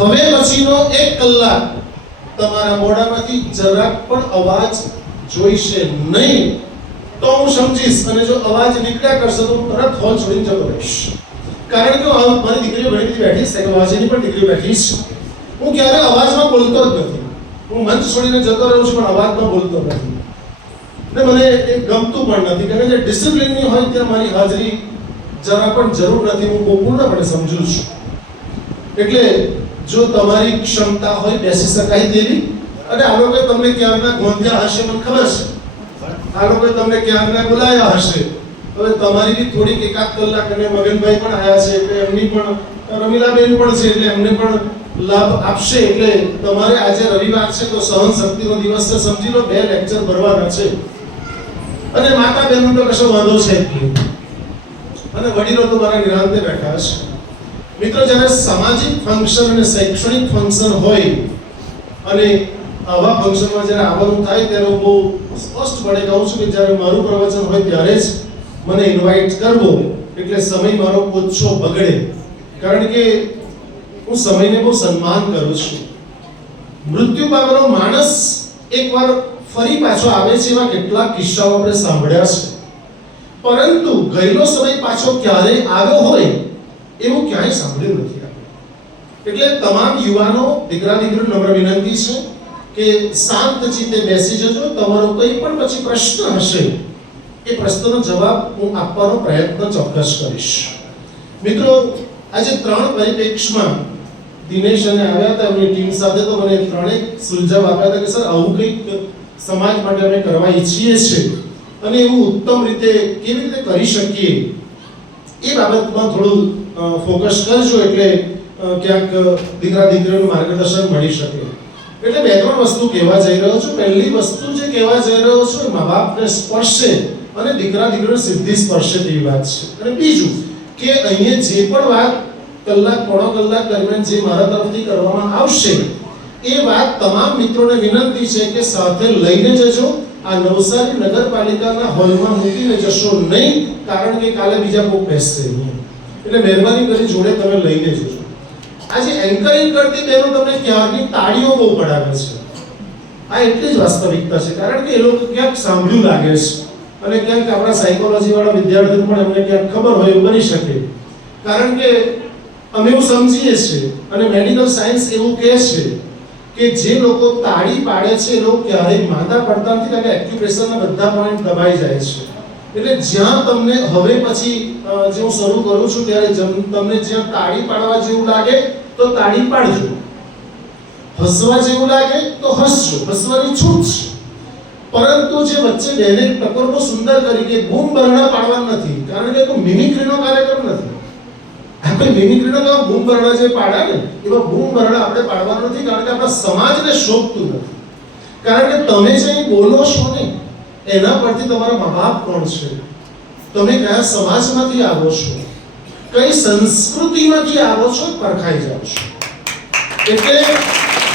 હવે પછીનો 1 કલાક તમારા મોઢામાંથી જરાક પણ અવાજ જોઈશે નહીં, તો હું સમજીશ, અને જો અવાજ નીકળ્યા કરશે તો હું તરત હોલ છોડીને જતો રહીશ. કારણ કે મારી દીકરીઓ ઘણી બધી બેઠી છે, અવાજની પણ દીકરીઓ બેઠી છે. હું ક્યારે અવાજમાં બોલતો જ નથી. હું મંચ છોડીને જતો રહું છું, પણ અવાજમાં બોલતો નથી. ને મને એ ગમતું પણ નથી, કારણ કે જે ડિસિપ્લિનની હોય ત્યાં મારી હાજરી જરા પણ જરૂર નથી. હું પૂર્ણપણે સમજુ છું. એટલે જો તમારી ક્ષમતા હોય બેસી શકાય તેવી, અને આ લોકોએ તમને ક્યારના ગોંધ્યા હશે મને ખબર છે, આ લોકોએ તમને ક્યારના બોલાયા હશે. હવે તમારી બી થોડીક 1-8 કલાક, અને મગનભાઈ પણ આવ્યા છે એટલે એમની પણ, રમીલાબેન પણ છે એટલે એમને પણ લાભ આપશે. એટલે તમારે આજે રવિવાર છે તો સહન શક્તિનો દિવસ છે, સમજી લો 2 લેક્ચર ભરવાના છે. અને માતા બહેનો તો કશો વાંધો છે અને વડીલો તો મારા નિરાંતે બેઠા છે. મિત્રો, જ્યારે સામાજિક ફંક્શન અને શૈક્ષણિક ફંક્શન હોય અને આવા ફંક્શનમાં જ્યારે આવવાનું થાય ત્યારે હું બહુ સ્પષ્ટપણે કહું છું કે જ્યારે મારું પ્રવચન હોય ત્યારે જ મને ઇન્વાઇટ કરવો, એટલે સમય મારો ઓછો બગડે. કારણ કે હું સમયને બહુ સન્માન કરું છું. મૃત્યુ પામેલો માણસ એકવાર ફરી પાછો આવે છે એવા કેટલાક કિસ્સાઓ આપણે સાંભળ્યા છે, પરંતુ ગયેલો સમય પાછો ક્યારે આવ્યો હોય એવું ક્યાંય સાંભળ્યું નથી આપણે. એટલે તમામ યુવાનો, દીકરા દીકરીઓને નમ્ર વિનંતી છે કે શાંત ચિત્તે બેસી જજો. તમારો કંઈ પણ પછી પ્રશ્ન હશે એ પ્રશ્નનો જવાબ હું આપવાનો પ્રયત્ન ચોક્કસ કરીશ. મિત્રો, આજે 3 પરિપ્રેક્ષમાં દિનેશ અને આવ્યા હતા એમની ટીમ સાથે, તો મને 3 સુલઝાવ આપ્યા હતા કે સર આવું કંઈક સમાજ માટે અમે કરવા ઈચ્છીએ છીએ અને એવું ઉત્તમ રીતે કેવી રીતે કરી શકીએ એ બાબતમાં થોડું ફોકસ કરજો, એટલે ક્યાંક દીકરા દીકરીઓનું માર્ગદર્શન મળી શકે. એટલે 2-3 વસ્તુ કહેવા જઈ રહ્યો છું. પહેલી વસ્તુ જે કહેવા જઈ રહ્યો છું એ મા બાપને સ્પર્શે અને દીકરા દીકરીઓને સીધી સ્પર્શે તેવી વાત છે. અને બીજું કે અહીંયા જે પણ વાત કલાક-પોણો કલાક દરમિયાન જે મારા તરફથી કરવામાં આવશે એ વાત તમામ મિત્રોને વિનંતી છે કે સાથે લઈને જજો. આ નવસારી નગરપાલિકાના હોલમાં મૂકીને જશો નહીં, કારણ કે કાલે બીજા કોઈ બેસશે નહીં. એટલે મહેરબાની કરી જોડે તમે લઈને જજો. આજે એન્કરિંગ કરતી બહેનો તમને ક્યારની તાળીઓ બહુ પડાવે છે. આ એટલી જ વાસ્તવિકતા છે, કારણ કે એ લોકો ક્યાંક સાંભળ્યું લાગે છે અને ક્યાંક આપણા સાયકોલોજી વાળા વિદ્યાર્થીઓ પણ એમને ક્યાંક ખબર હોય એવું બની શકે. કારણ કે અમે એવું સમજીએ છીએ અને મેડિકલ સાયન્સ એવું કહે છે કે જે લોકો તાળી પાડે છે એ લોકો ક્યારેય માંદા પડતા નથી, કારણ કે એક્યુપ્રેશરના બધા પોઈન્ટ દબાઈ જાય છે. એટલે જ્યાં તમને હવે પછી જે હું શરૂ કરું છું ત્યારે તમને જ્યાં તાળી પાડવા જેવું લાગે તો તાળી પાડજો, હસવા જેવું લાગે તો હસજો, હસવાની છૂટ છે. પરંતુ જે વચ્ચે બેને ટકોર બહુ સુંદર કરી કે બૂમ બરણા પાડવા નથી, કારણ કે કોઈ મિમિક્રીનો કાર્યક્રમ નથી. આપણે મિમિક્રીનો કામ બૂમ બરણા જે પાડ્યા ને એવા બૂમ બરણા આપણે પાડવાનું નથી, કારણ કે આપણા સમાજને શોભતું નથી. કારણ કે તમે જે બોલો છો ને એના પરથી તમારા મા બાપ કોણ છે, તમે કયા સમાજમાંથી આવો છો, કઈ સંસ્કૃતિમાંથી આવો છો, પરખાઈ જાઓ છો. એટલે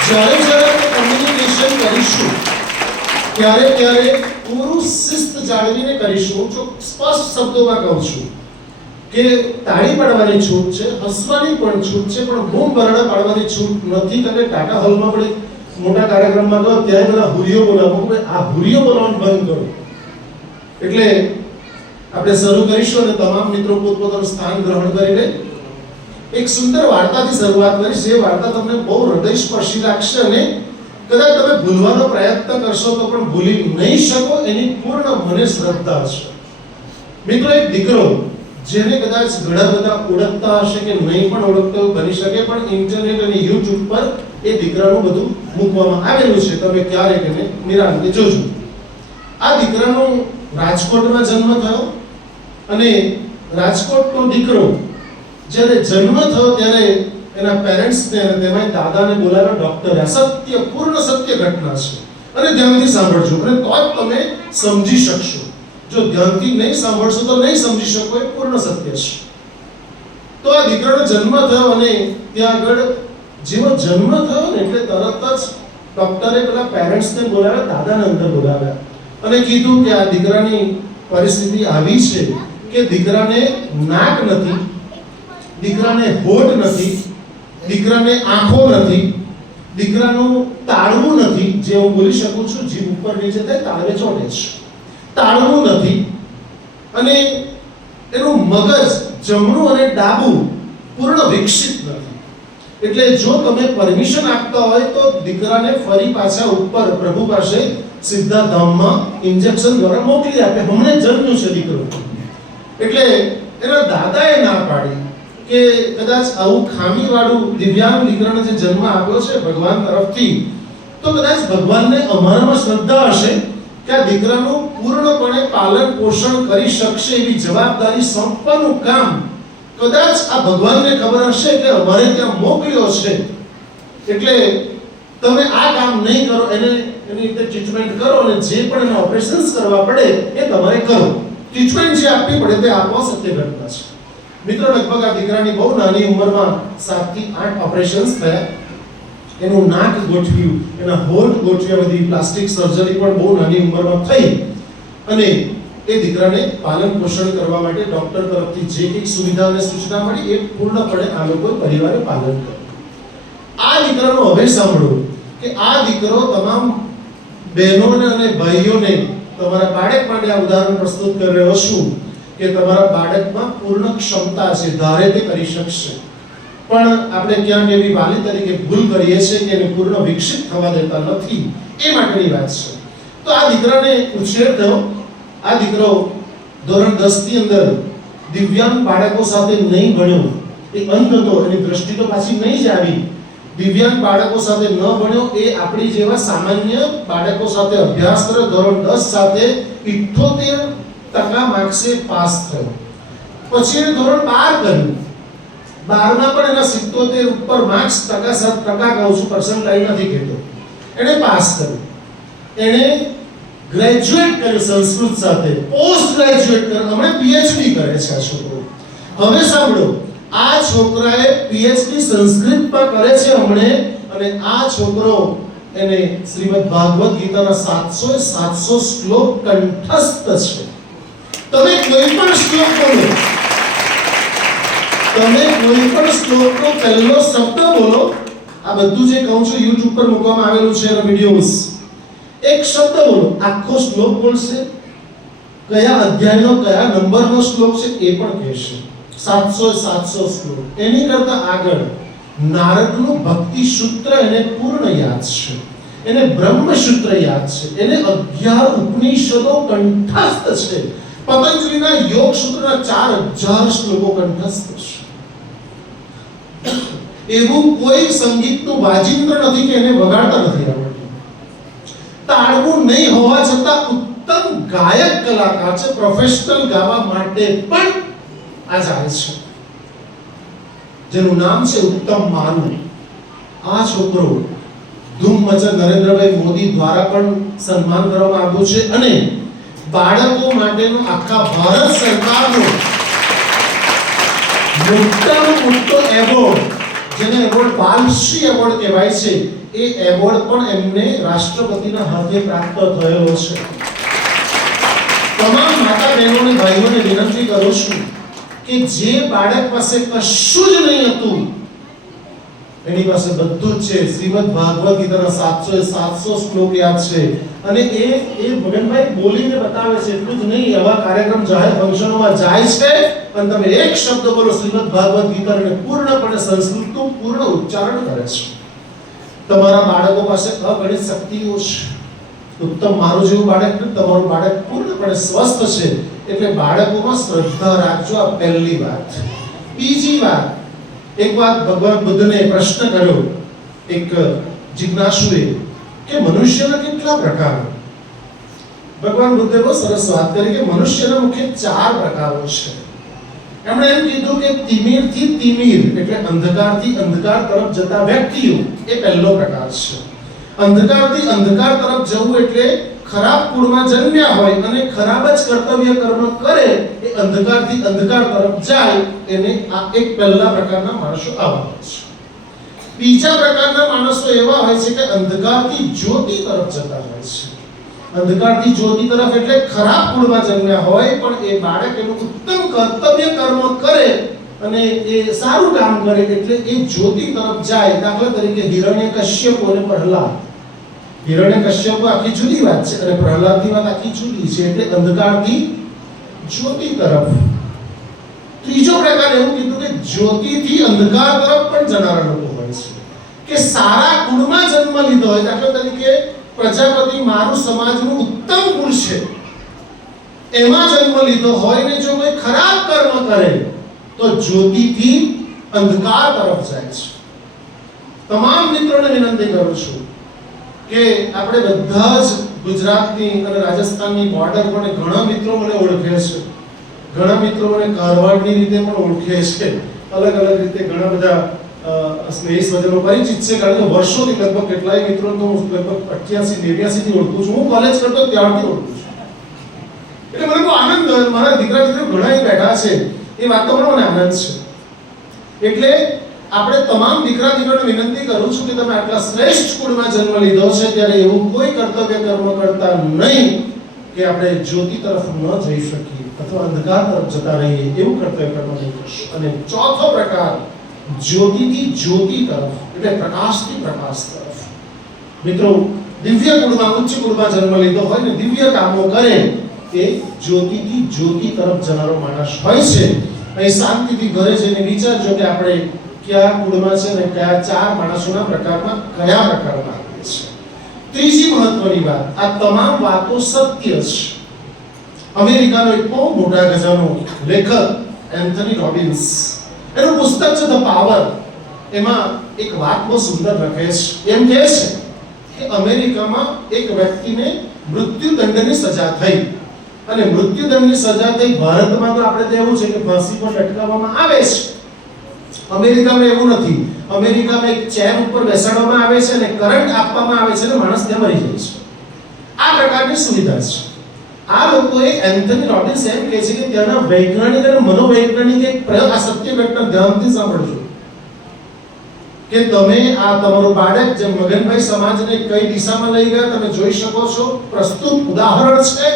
જ્યારે આપણે કમ્યુનિકેશન કરીશું ત્યારે પૂરું શિસ્ત જાળવીને કરીશું. હું સ્પષ્ટ શબ્દોમાં કહું છું કે તાળી પાડવાની છૂટ છે, હસવાની પણ છૂટ છે, પણ બૂમ બરણા પાડવાની છૂટ નથી. કારણ કે ટાટા હોલમાં આપણે મોટા કાર્યક્રમમાં ગયો ત્યારે બધા હુરિયો બોલાવો, આ હુરિયો બોલાવવાનું બંધ કરો. એટલે આપણે શરૂ કરીશું અને તમામ મિત્રો પોતપોતાનું સ્થાન ગ્રહણ કરીને એક સુંદર વાર્તાથી શરૂઆત કરીશ. જે વાર્તા તમને બહુ હૃદયસ્પર્શી લાગશે અને કદાચ તમે ભૂલવાનો પ્રયત્ન કરશો તો પણ ભૂલી નહીં શકો, એની પૂર્ણ મને શ્રદ્ધા છે. મિત્રો, એક દીકરો જેને કદાચ ઘણા બધા ઓળખતા હશે કે નહીં પણ ઓળખતા બની શકે, પણ ઇન્ટરનેટ અને યુટ્યુબ પર એ દીકરાનું બધું મૂકવામાં આવેલું છે. તમે ક્યારેક એને નિરાંતે જોજો. આ દીકરાનો રાજકોટમાં જન્મ થયો અને રાજકોટનો દીકરો જ્યારે જન્મ થયો ત્યારે એના પેરેન્ટ્સને અને તેમાં દાદાને બોલાવ્યા ડોક્ટરે. આ સત્ય, પૂર્ણ સત્ય ઘટના છે અને ધ્યાનથી સાંભળજો અને તો જ તમે સમજી શકશો. જો ધ્યાનથી નહીં સાંભળશો તો નહીં સમજી શકો. એ પૂર્ણ સત્ય છે. તો આ દીકરાનો જન્મ થયો અને ત્યાં આગળ જેવો જન્મ થયો ને એટલે તરત જ ડોક્ટરે પેલા પેરેન્ટ્સને બોલાવ્યા, દાદાને અંદર બોલાવ્યા અને કીધું કે આ દીકરાની પરિસ્થિતિ આવી છે કે દીકરાને નાક નથી, દીકરાને હોઠ નથી, દીકરાને આંખો નથી, દીકરાનું તાળવું નથી, જે હું બોલી શકું છું જીભ ઉપર નીચે થાય તાળવે ચોટે છે, તાળવું નથી, અને એનું મગજ જમણું અને ડાબું પૂર્ણ વિકસિત નથી. એટલે જો તમે પરમિશન આપતા હોય તો દીકરાને ફરી પાછા ઉપર પ્રભુ પાસે સીધા ધામમાં ઇન્જેક્શન દ્વારા મોકલી આપે. હમણાં જન્મ્યું છે દીકરો, એટલે એના દાદાએ ના પાડી કે કદાચ આવું ખામીવાળું દિવ્યાંગ દીકરાને જે જન્મ આપ્યો છે ભગવાન તરફથી, તો કદાચ ભગવાનને અમારામાં શ્રદ્ધા હશે કે આ દીકરાનું પૂર્ણપણે પાલન પોષણ કરી શકશે એવી જવાબદારી સોંપવાનું કામ કદાચ આ ભગવાનને ખબર હશે કે અમારે ત્યાં મોકલ્યો છે, એટલે તમે આ કામ નહીં કરો, એની રીતે ટ્રીટમેન્ટ કરો, અને જે પણ એને ઓપરેશન્સ કરવા પડે એ તમારે કરો. ટ્રીટમેન્ટ જે આપવી પડે તે આપવા સત્ય ઘટના છે. મિત્રો, લગભગ આ દીકરાની બહુ નાની ઉંમરમાં 7 થી 8 ઓપરેશન્સ થયા. એનું નાક ગોઠવ્યું, એના હોઠ ગોઠવ્યા, બધી પ્લાસ્ટિક સર્જરી પણ બહુ નાની ઉંમરમાં થઈ, અને એ દીકરાને પાલન પોષણ કરવા માટે ડોક્ટર તરફથી જે કંઈ સુવિધા અને સૂચના મળી એ પૂર્ણપણે આ લોકો પરિવારે પાલન કર્યું. આ દીકરાનો હવે સાંભળો કે આ દીકરો તમામ બહેનોને અને ભાઈઓને તમારા બાળક માટે આ ઉદાહરણ પ્રસ્તુત કરી રહ્યો છું કે તમારા બાળકમાં પૂર્ણ ક્ષમતા છે, ધારે તે કરી શકશે, પણ આપણે ક્યાંક એવી વાલી તરીકે ભૂલ કરીએ છીએ કે એને પૂર્ણ વિકસિત થવા દેતા નથી. એ માટેની વાત છે. તો આ દીકરાને ઉછેર થયો. આ દીકરો ધોરણ 10 ની અંદર દિવ્યાંગ બાળકો સાથે નહીં ભણ્યો, એ અંધ હતો, એની દ્રષ્ટિ તો પાછી નહીં જ આવી. દિવ્યાંગ બાળકો સાથે ન ભણ્યો, એ આપણી જેવા સામાન્ય બાળકો સાથે અભ્યાસ કર્યો. ધોરણ 10 સાથે 78% માર્ક્સે પાસ થયો. પછી એને ધોરણ 12 કર્યું. 12માં પણ એના 77 ઉપર માર્ક્સ, ટકા કહું છું, પર્સન્ટાઇલ નથી કહેતો, એને પાસ કર્યું. એને ગ્રેજ્યુએટ કર્યું સંસ્કૃત સાથે, પોસ્ટ ગ્રેજ્યુએટ કર્યું, હમણાં પીએચડી કરે છે આ છોકરો. હવે સાંભળો, આ છોકરાએ પીએચડી સંસ્કૃતમાં કરે છે હમણાં, અને આ છોકરો એને શ્રીમદ ભાગવત ગીતાના 700 શ્લોક કંઠસ્થ છે. તમે કોઈ પણ શ્લોક બોલો, તમે કોઈ પણ શ્લોકનો પહેલો શબ્દ બોલો, આ બધું જે કહું છું YouTube પર મૂકવામાં આવેલું છે એના વિડિયોઝ, એક શબ્દ બોલો, આખો શ્લોક બોલશે, કયા અધ્યાયનો કયા નંબરનો શ્લોક છે એ પણ કહેશે. 700 શ્લોક. એની કરતા આગળ નારદનું ભક્તિ સૂત્ર એને પૂર્ણ યાદ છે, એને બ્રહ્મ સૂત્ર યાદ છે, એને 11 ઉપનિષદો કંઠસ્થ છે, પતંજલિના યોગ સૂત્રના 4000 શ્લોકો કંઠસ્થ છે. એવું કોઈ સંગીતનું વાજિંત્ર નથી કે એને વગાડતા નથી આવડતું. તાળવું નહીં હોવા છતાં ઉત્તમ ગાયક કલાકાર છે, પ્રોફેશનલ ગાવા માટે પણ આ જાય છે, જેનું નામ છે ઉત્તમ માનુ. આ છોકરો ધૂમમચર નરેન્દ્રભાઈ મોદી દ્વારા પણ સન્માન કરવામાં આવ્યું છે, અને બાળકો માટેનો આખા ભારત સરકારનો મોટામાં મોટો એવોર્ડ, જેને એવોર્ડ બાલશ્રી એવોર્ડ કહેવાય છે, એ એવોર્ડ પણ એમને રાષ્ટ્રપતિના હાથે પ્રાપ્ત થયેલો છે. તમામ માતા બહેનોને ભાઈઓને વિનંતી કરું છું કે જે બાળક પાસે કશું જ નહીં હતું, એની પાસે બધું જ છે. શ્રીમદ ભાગવત ગીતાના 700 શ્લોક યાદ છે, અને એ ભગનભાઈ બોલીને બતાવે છે. એટલું જ નહીં, આવા કાર્યક્રમ જાહેર ફંક્શનોમાં જાય છે અને તમે એક શબ્દ બોલો શ્રીમદ ભાગવત ગીતા, અને પૂર્ણપણે સંસ્કૃતનું પૂર્ણ ઉચ્ચારણ કરે છે. તમારા બાળકો પાસે અગણિત શક્તિઓ છે. ઉત્તમ મારું જેવું બાળક, તમારું બાળક પૂર્ણપણે સ્વસ્થ છે, એટલે બાળકોમાં શ્રદ્ધા રાખજો. આ પહેલી વાત. બીજી વાત, એક વાત ભગવાન બુદ્ધને પ્રશ્ન કર્યો એક જિજ્ઞાસુએ કે મનુષ્યના કેટલા પ્રકાર? ભગવાન બુદ્ધે બહુ સરસ વાત કરી કે મનુષ્યના મુખ્ય 4 પ્રકારો છે. એમણે એમ કીધું કે તિમિરથી તિમિર એટલે અંધકારથી અંધકાર તરફ જતા વ્યક્તિઓ, એ પહેલો પ્રકાર છે. અંધકારથી અંધકાર તરફ જવું એટલે ખરાબ કુળમાં જન્મ્યા હોય અને ખરાબ જ કર્તવ્ય કર્મ કરે, એ અંધકારથી અંધકાર તરફ જાય, એને આ એક પહેલા પ્રકારના માણસો આવા હોય છે. બીજા પ્રકારના માણસો એવા હોય છે કે અંધકારથી જ્યોતિ તરફ જતા હોય છે. અંધકારથી જ્યોતિ તરફ એટલે ખરાબ કુળમાં જન્મ્યા હોય, પણ એ બાળક એનું ઉત્તમ કર્તવ્ય કર્મ કરે અને એ સારું કામ કરે એટલે એ જ્યોતિ તરફ જાય. દાખલા તરીકે હિરણ્યકશ્યપ અને પ્રહલાદ. હિરણ્યકશ્યપ આખી જુદી વાત છે અને પ્રહલાદની વાત આખી જુદી છે, એટલે અંધકારથી જ્યોતિ તરફ. ત્રીજો પ્રકાર એવું કીધું કે જ્યોતિથી અંધકાર તરફ પણ જનારા લોકો હોય છે, કે સારા કુળમાં જન્મ લીધો હોય. દાખલા તરીકે પ્રજાપતિ મારું સમાજનું ઉત્તમ કુળ છે એમાં જન્મ લીધો હોય ને જો કોઈ ખરાબ કર્મ કરે તો જ્યોતિથી અંધકાર તરફ જાય છે. તમામ મિત્રોને વિનંતી કરું છું કે આપણે બધા જ ગુજરાતની અને રાજસ્થાનની બોર્ડર પર ઘણા મિત્રો મને ઓળખે છે, ઘણા મિત્રો મને કારવાડની રીતે પણ ઓળખે છે, અલગ અલગ રીતે ઘણા બધા સ્નેહી સ્વજનો પરિચિત છે, કારણ કે વર્ષોથી લગભગ કેટલાય મિત્રો તો હું લગભગ 88 89 થી ઓળખું છું. હું કોલેજ કરતો ત્યારથી ઓળખું છું. એટલે મને બહુ આનંદ, મારા દીકરા દીકરીઓ ઘણા અહીં બેઠા છે એ વાતનો પણ મને આનંદ છે. એટલે આપણે તમામ દીકરા દીકરીઓને વિનંતી કરું છું કે તમે આટલા શ્રેષ્ઠ કુળમાં જન્મ લીધો છે ત્યારે એવું કોઈ કર્તવ્ય કર્મ કરતા નહીં કે આપણે જ્યોતિ તરફ ન જઈ શકીએ અથવા અંધકાર તરફ જતા રહીએ, એવું કર્તવ્ય કર્મ નહીં કરશો. અને ચોથો પ્રકાર જ્યોતિથી જ્યોતિ તરફ એટલે પ્રકાશથી પ્રકાશ તરફ. મિત્રો, દિવ્ય કુળમાં ઉચ્ચ કુળમાં જન્મ લીધો હોય ને દિવ્ય કામો કરે એ જ્યોતિથી જ્યોતિ તરફ જનારો માણસ હોય છે. અહીં શાંતિથી ઘરે જઈને વિચારજો કે આપણે કયા કુળમાં છે ને કયા ચાર માણસોના પ્રકારમાં કયા પ્રકારમાં આવીએ છીએ. ત્રીજી મહત્વની વાત, આ તમામ વાતો સત્ય છે. અમેરિકાનો એક બહુ મોટા ગજાનો લેખક એન્થની રોબિન્સ, એનું પુસ્તક છે ધ પાવર, એમાં એક વાત બહુ સુંદર લખે છે. એમ કહે છે કે અમેરિકામાં એક વ્યક્તિને મૃત્યુદંડની સજા થઈ અને મૃત્યુદંડની સજા થઈ. ભારતમાં તો આપણે તો એવું છે કે ફાંસી પર લટકાવવામાં આવે છે. અમેરિકામાં એવું નથી. અમેરિકામાં એક ચેર ઉપર બેસાડવામાં આવે છે અને કરંટ આપવામાં આવે છે અને માણસ ત્યાં મરી જાય છે. આ પ્રકારની સુવિધા છે. આ લોકોએ એન્થની રોબિન્સ એમ કહે છે કે ત્યાંના વૈજ્ઞાનિક અને મનોવૈજ્ઞાનિક એક પ્રયોગ, આ સત્ય ઘટના ધ્યાનથી સાંભળજો, કે તમે આ તમારું બાળક જે મગનભાઈ સમાજને કઈ દિશામાં લઈ ગયા તમે જોઈ શકો છો. પ્રસ્તુત ઉદાહરણ છે.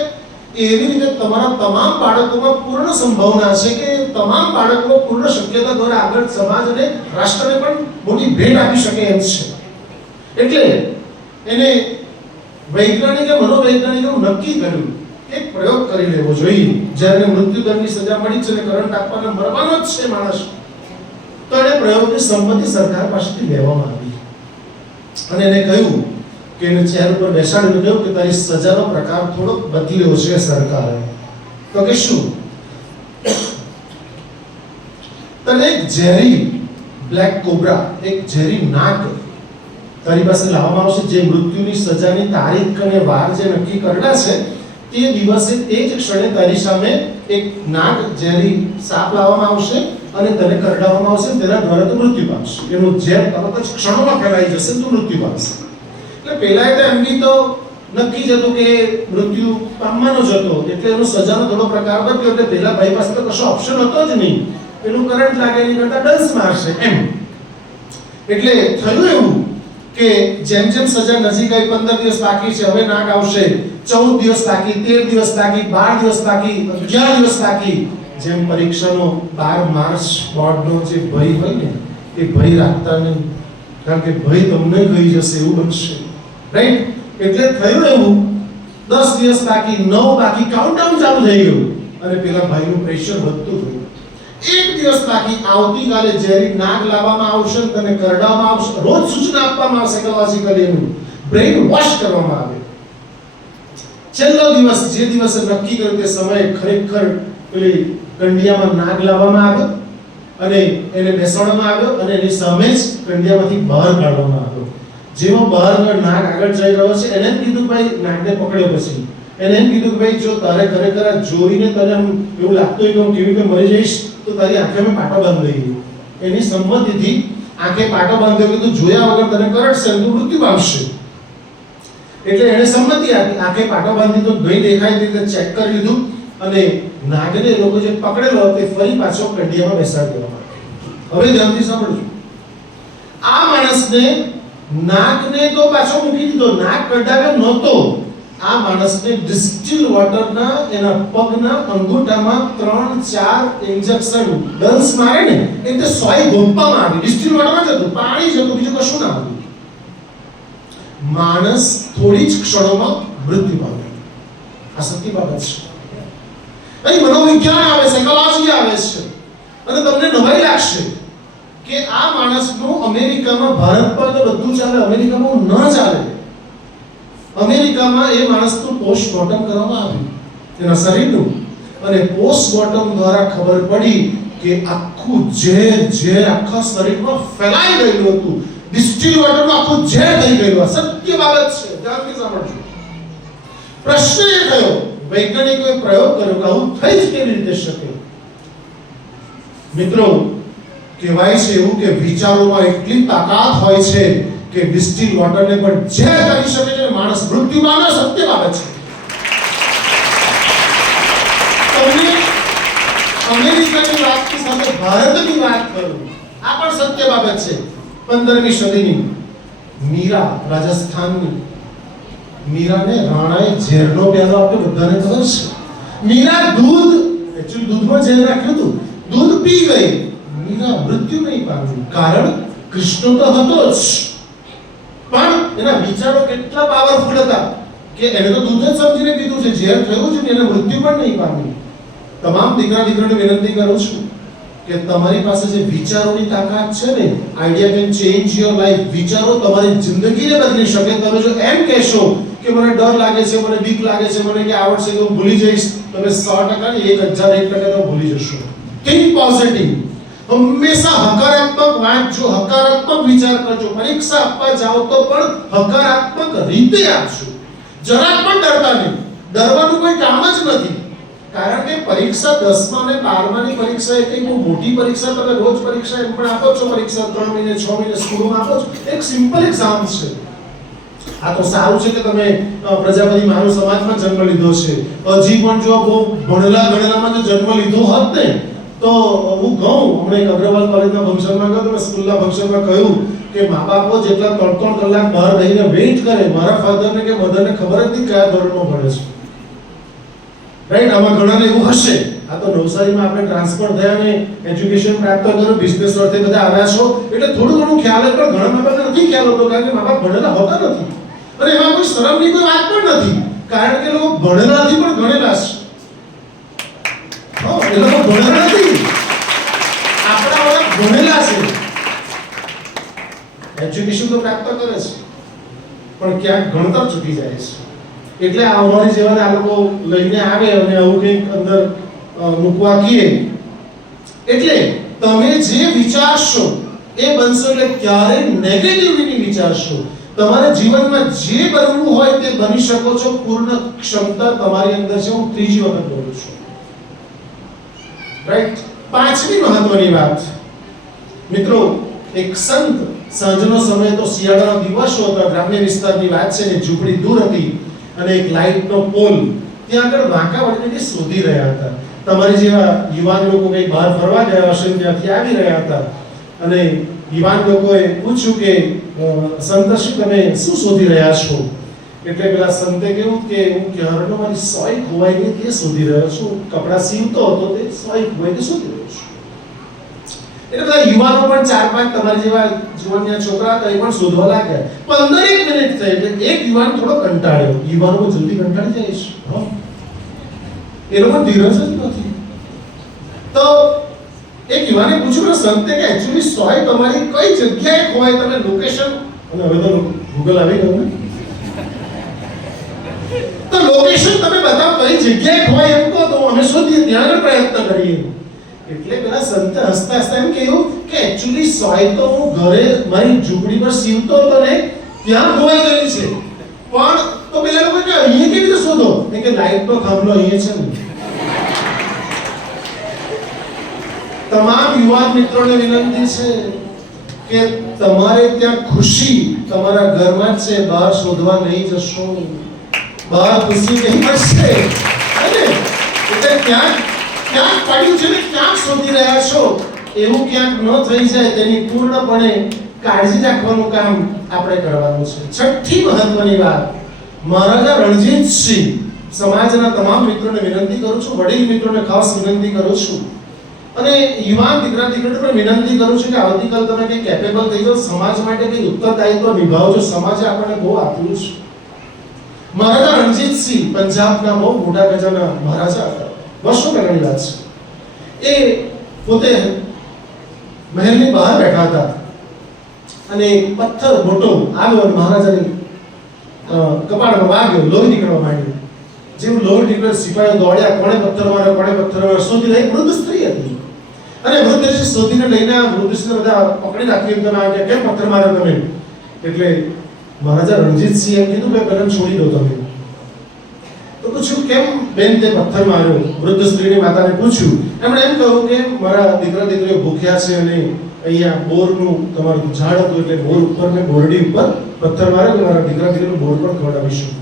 એવી રીતે તમારા તમામ બાળકોમાં પૂર્ણ સંભાવના છે કે તમામ બાળકો પૂર્ણ શક્યતા દ્વારા આગળ સમાજ અને રાષ્ટ્રને પણ મોટી ભેટ આપી શકે એમ છે. એટલે એને વૈજ્ઞાનિકે મનોવૈજ્ઞાનિકે નક્કી કર્યું એક પ્રયોગ કરી લેવો જોઈએ. જ્યારે મૃત્યુદંડની સજા મળી છે અને કરંટ આપવાના મરવાનો જ છે માણસ, તો એને પ્રયોગની સંમતિ સરકાર પાસેથી લેવામાં આવી અને એને કહ્યું કે એને ચેર ઉપર બેસાડીને કહ્યું કે તારી સજાનો પ્રકાર થોડો બદલ્યો છે સરકારે. તો કે શું? તને એક ઝેરી બ્લેક કોબ્રા, એક ઝેરી નાગ તારી પાસે લાવવામાં આવશે, જે મૃત્યુની સજાની તારીખ અને વાર જે નક્કી કરેલા છે તે દિવસે તે જ ક્ષણે તારી સામે એક નાગ ઝેરી સાપ લાવવામાં આવશે અને તને કરડાવવામાં આવશે. તેના દ્વારા તું મૃત્યુ પામશે. એનું ઝેર તરત જ ક્ષણોમાં ફેલાઈ જશે, તું મૃત્યુ પામશે. એટલે પહેલા તો એમ બી તો નક્કી જ હતું કે મૃત્યુ પામવાનો જ હતો, એટલે એનો સજાનો થોડો પ્રકાર બદલ્યો. એટલે પહેલા ભાઈ પાસે તો કશો ઓપ્શન હતો જ નહીં, પેલું કરંટ લાગે એની કરતા ડંસ મારશે એમ. એટલે થયું એવું કે જેમ જેમ સજા નજીક આવી, 15 દિવસ બાકી છે, હવે નાગ આવશે, 14 દિવસ બાકી, 13 દિવસ બાકી, 12 દિવસ બાકી, 11 દિવસ બાકી. જેમ પરીક્ષાનો 12 માર્ચ બોર્ડનો જે ભય હોય ને એ ભય રાખતા નહીં, કારણ કે ભય તમને ગઈ જશે એવું બનશે, રાઈટ? એટલે થયું એવું 10 દિવસ બાકી, 9 બાકી, કાઉન્ટડાઉન ચાલુ થઈ ગયું અને પેલા ભાઈનું પ્રેશર વધતું ગયું. 1 દિવસ બાકી, આવતીકાલે ઝેરી નાગ લાવવામાં આવશે, તને કરડાવવામાં આવશે. રોજ સૂચના આપવામાં આવશે, સાયકોલોજીકલી એનું બ્રેઇન વોશ કરવામાં આવે. છેલ્લો દિવસ જે દિવસે નક્કી કર્યું તે સમયે ખરેખર પેલી કંડિયામાં નાગ લાવવામાં આવ્યો અને એને બેસાડવામાં આવ્યો અને એની સામે જ કંડિયામાંથી બહાર કાઢવામાં આવ્યો. જેવો બહાર નાગ આગળ જઈ રહ્યો છે એને કીધું ભાઈ, નાગને પકડ્યો પછી એને એમ કીધું કે ભાઈ જો તારે ખરેખર આ જોઈને તને એવું લાગતું હોય કે હું કેવી રીતે મરી જઈશ તો તારી આંખે મેં પાટો બાંધી દઈએ. એની સંમતિથી આંખે પાટો બાંધ્યો, કીધું જોયા વગર તને કરડશે તું મૃત્યુ પામશે. એટલે એને સંમતિ આપી, આંખે પાટો બાંધી તો ભય દેખાય તે ચેક કરી લીધું અને નાગને લોકો જે પકડેલો તે ફરી પાછો કંડિયામાં બેસાડી દેવામાં આવ્યો. હવે ધ્યાનથી સાંભળજો. આ માણસને નાગને તો પાછો મૂકી દીધો, નાગ કઢાવ્યો નહોતો, આ માણસને ડિસ્ટિલ વોટરના એના પગના અંગૂઠામાં 3-4 ઇન્જેક્શન ડંસ મારે ને એટલે સોય ગોપવામાં આવી. ડિસ્ટિલ વોટરમાં જ હતું, પાણી જ હતું, બીજું કશું ના હતું. માણસ થોડી જ ક્ષણોમાં મૃત્યુ પામે. આ સત્ય બાબત છે. અહીં મનોવિજ્ઞાન આવે, સાયકોલોજી આવે છે અને તમને નવાઈ લાગશે કે આ માણસનું અમેરિકામાં, ભારતમાં તો બધું ચાલે, અમેરિકામાં ન ચાલે. અમેરિકામાં એ માણસનું પોસ્ટમોર્ટમ કરવામાં આવ્યું એના શરીરનું, અને પોસ્ટમોર્ટમ દ્વારા ખબર પડી કે આખું ઝેર આખા શરીરમાં ફેલાઈ ગયેલું હતું. ડિસ્ટિલ વોટરનું આખું ઝેર થઈ ગયેલું. આ સત્ય બાબત છે, ધ્યાનથી સાંભળજો. પ્રશ્ન એ થયો, વૈજ્ઞાનિકોએ પ્રયોગ કર્યો કે આવું થઈ જ કેવી રીતે શકે? મિત્રો, કહેવાય છે એવું કે વિચારોમાં એટલી તાકાત હોય છે કે ડિસ્ટિલ વોટરને પણ ઝેર કરી શકે છે, માણસ મૃત્યુ પામે. સત્ય બાબત છે. તમને અમેરિકાની વાતની સાથે ભારતની વાત કરું, આ પણ સત્ય બાબત છે. 15મી સદીની મીરા, રાજસ્થાનની મીરાને રાણાએ ઝેરનો પ્યાલો આપ્યો. બધાને ખબર છે. મીરા દૂધમાં ઝેર રાખ્યું હતું, દૂધ પી ગઈ. મીરા મૃત્યુ નહીં પામી, કારણ કૃષ્ણ તો હતો જ, પણ એના વિચારો કેટલા પાવરફુલ હતા કે એને તો દૂધ જ સમજીને પીધું છે, ઝેર થયું છે ને એને મૃત્યુ પણ નહીં પામી. તમામ દીકરાને વિનંતી કરું છું કે તમારી પાસે જે વિચારોની તાકાત છે ને, idea can change your life. વિચારો તમારી જિંદગીને બદલી શકે. તમે જો એમ કહેશો કે મને ડર લાગે છે, મને બીક લાગે છે, મને કે આવડશે તો હું ભૂલી જઈશ, તમે 100% ને 1001% તો ભૂલી જશો. Think positive. હંમેશા હકારાત્મક વાંચજો, હકારાત્મક વિચાર કરજો. પરીક્ષા આપવા જાઓ તો પણ હકારાત્મક રીતે આપજો. જરાક પણ ડરતા નહીં. ડરવાનું કોઈ કામ જ નથી, કારણ કે પરીક્ષા 10મા અને 12માની પરીક્ષા એ કઈ બહુ મોટી પરીક્ષા તમે રોજ પરીક્ષા એમ પણ આપો છો. પરીક્ષા 3 મહિને 6 મહિને સ્કૂલમાં આપો છો. એક સિમ્પલ એક્ઝામ છે. આ તો સારું છે કે તમે પ્રજાપતિ માનવ સમાજમાં જન્મ લીધો છે. હજી પણ જો બહુ ભણેલા ગણેલામાં જો જન્મ લીધો હોત ને તો હું કહું, હમણાં એક અગ્રવાલ કોલેજના ફંક્શનમાં ગયો તો મેં સ્કૂલના ફંક્શનમાં કહ્યું કે મા બાપો જેટલા 3-3 કલાક બહાર રહીને વેઇટ કરે, મારા ફાધરને કે મધરને ખબર જ નહીં કયા ધોરણમાં ભણે છે. રાઈટ? આમાં ઘણાને એવું હશે. આ તો નવસારીમાં આપણે ટ્રાન્સફર થયા ને એજ્યુકેશન પ્રાપ્ત કર્યું, બિઝનેસ અર્થે બધા આવ્યા છો એટલે થોડું ઘણું ખ્યાલ હોય, પણ ઘણા મા બાપને નથી ખ્યાલ હોતો, કારણ કે મા બાપ ભણેલા હોતા નથી. અને એમાં કોઈ શરમની કોઈ વાત પણ નથી, કારણ કે લોકો ભણેલા નથી પણ ગણેલા છે. એ લોકો ભણેલા નથી, આપણા વાળા ભણેલા છે. એજ્યુકેશન તો પ્રાપ્ત કરે છે પણ ક્યાંક ગણતર ચૂકી જાય છે. એટલે અમારી જેવાને આ લોકો લઈને આવે અને આવું કંઈક અંદર મૂકવા કીએ. એટલે તમે જે વિચારશો એ બનશો. એટલે ક્યારે નેગેટિવિટી વિચારશો. તમારા જીવનમાં જે બનવું હોય તે બની શકો છો. પૂર્ણ ક્ષમતા તમારી અંદર છે. હું ત્રીજી વખત બોલું છું. રાઈટ? 5મી મહત્વની વાત, મિત્રો, એક સંત, સાંજનો સમય તો શિયાળાનો દિવસો હતો, ગ્રામ્ય વિસ્તારની વાત છે ને, ઝૂંપડી દૂર હતી અને એક લાઇટનો પોલ ત્યાં આગળ વાંકા વળીને શોધી રહ્યા હતા. તમારી જેવા યુવાન લોકો કંઈ બહાર ફરવા ગયા હશે, ત્યાંથી આવી રહ્યા હતા અને યુવાન લોકોએ પૂછ્યું કે સંતશ્રી તમે શું શોધી રહ્યા છો? એટલે પેલા સંતે કહ્યું કે હું ક્યારનો મારી સોય ખોવાઈ ગઈ તે શોધી રહ્યો છું. કપડાં સીવતો હતો તે સોય ખોવાઈ ગઈ શોધી રહ્યો છું. એટલે બધા યુવાનો પણ 4-5 તમારી જેવા જુવાનિયા છોકરા હતા, એ પણ શોધવા લાગ્યા. 15 મિનિટ થઈ એટલે એક યુવાન થોડો કંટાળ્યો. યુવાનો જલ્દી કંટાળી જાય છે, એ લોકો ધીરજ જ નથી. તો એક યુવાને પૂછ્યું, સંતે કે એક્ચ્યુઅલી સોય તમારી કઈ જગ્યાએ ખોવાય, તમે લોકેશન, અને હવે તો ગૂગલ આવી ગયું ને, તો લોકેશન તમે બતાવો કઈ જગ્યાએ ખોવાય એમ કહો તો અમે શોધીએ, ત્યાં આગળ પ્રયત્ન કરીએ. એટલે પેલા સંતે હસતા હસતા એમ કહ્યું કે એક્ચ્યુઅલી સોય તો હું ઘરે મારી ઝૂંપડી પર સીવતો હતો ને ત્યાં ખોવાઈ ગઈ છે. પણ તો પેલા લોકો કે અહીંયા કેવી રીતે શોધો? કે લાઈટનો થાંભલો અહીંયા છે ને. તમામ યુવાન મિત્રોને વિનંતી છે કે તમારે ત્યાં ખુશી તમારા ઘરમાં જ છે, બહાર શોધવા નહીં જશો. બહાર ખુશી નહીં મળશે. એટલે ક્યાંક પડ્યું છે ને ક્યાંક શોધી રહ્યા છો, એવું ક્યાંક ન થઈ જાય તેની પૂર્ણપણે કાળજી રાખવાનું કામ આપણે કરવાનું છે. 6ઠ્ઠી મહત્વની વાત, મહારાજા રણજીતસિંહ સમાજના તમામ મિત્રોને વિનંતી કરું છું, વડીલ મિત્રોને ખાસ વિનંતી કરું છું અને યુવાન દીકરા દીકરીઓને વિનંતી કરું છું કે આવતીકાલ તમે કંઈ કેપેબલ થઈ જાઓ, સમાજ માટે કંઈ ઉત્તરદાયિત્વ નિભાવજો. સમાજે આપણને બહુ આપ્યું છે. મહારાજા રણજીતસિંહ પંજાબના બહુ મોટા ગજાના મહારાજા હતા. વર્ષો પહેલાની વાત છે. એ પોતે મહેલની બહાર બેઠા હતા અને પથ્થર મોટો આવ્યો અને મહારાજાની કપાળમાં વાગ્યો, લોહી નીકળવા માંડ્યું. જેવું લોહી નીકળે સિપાહીઓ દોડ્યા, કોણે પથ્થર માર્યો, કોણે પથ્થર માર્યો, શોધી રહી વૃદ્ધ સ્ત્રી હતી અને વૃદ્ધ શોધીને લઈને વૃદ્ધને બધા પકડી રાખી. તમે આ કેમ પથ્થર માર્યો તમે? એટલે મહારાજા રણજીતસિંહ એમ કીધું કે બેન છોડી દો તમે. તો પૂછ્યું કેમ બેન તે પથ્થર માર્યો? વૃદ્ધ સ્ત્રીની માતાને પૂછ્યું. એમણે એમ કહ્યું કે મારા દીકરા દીકરીઓ ભૂખ્યા છે અને અહીંયા બોરનું તમારું ઝાડ હતું એટલે બોર ઉપર ને બોરડી ઉપર પથ્થર માર્યો કે મારા દીકરા દીકરીનું બોર પણ ખવડાવી શકું.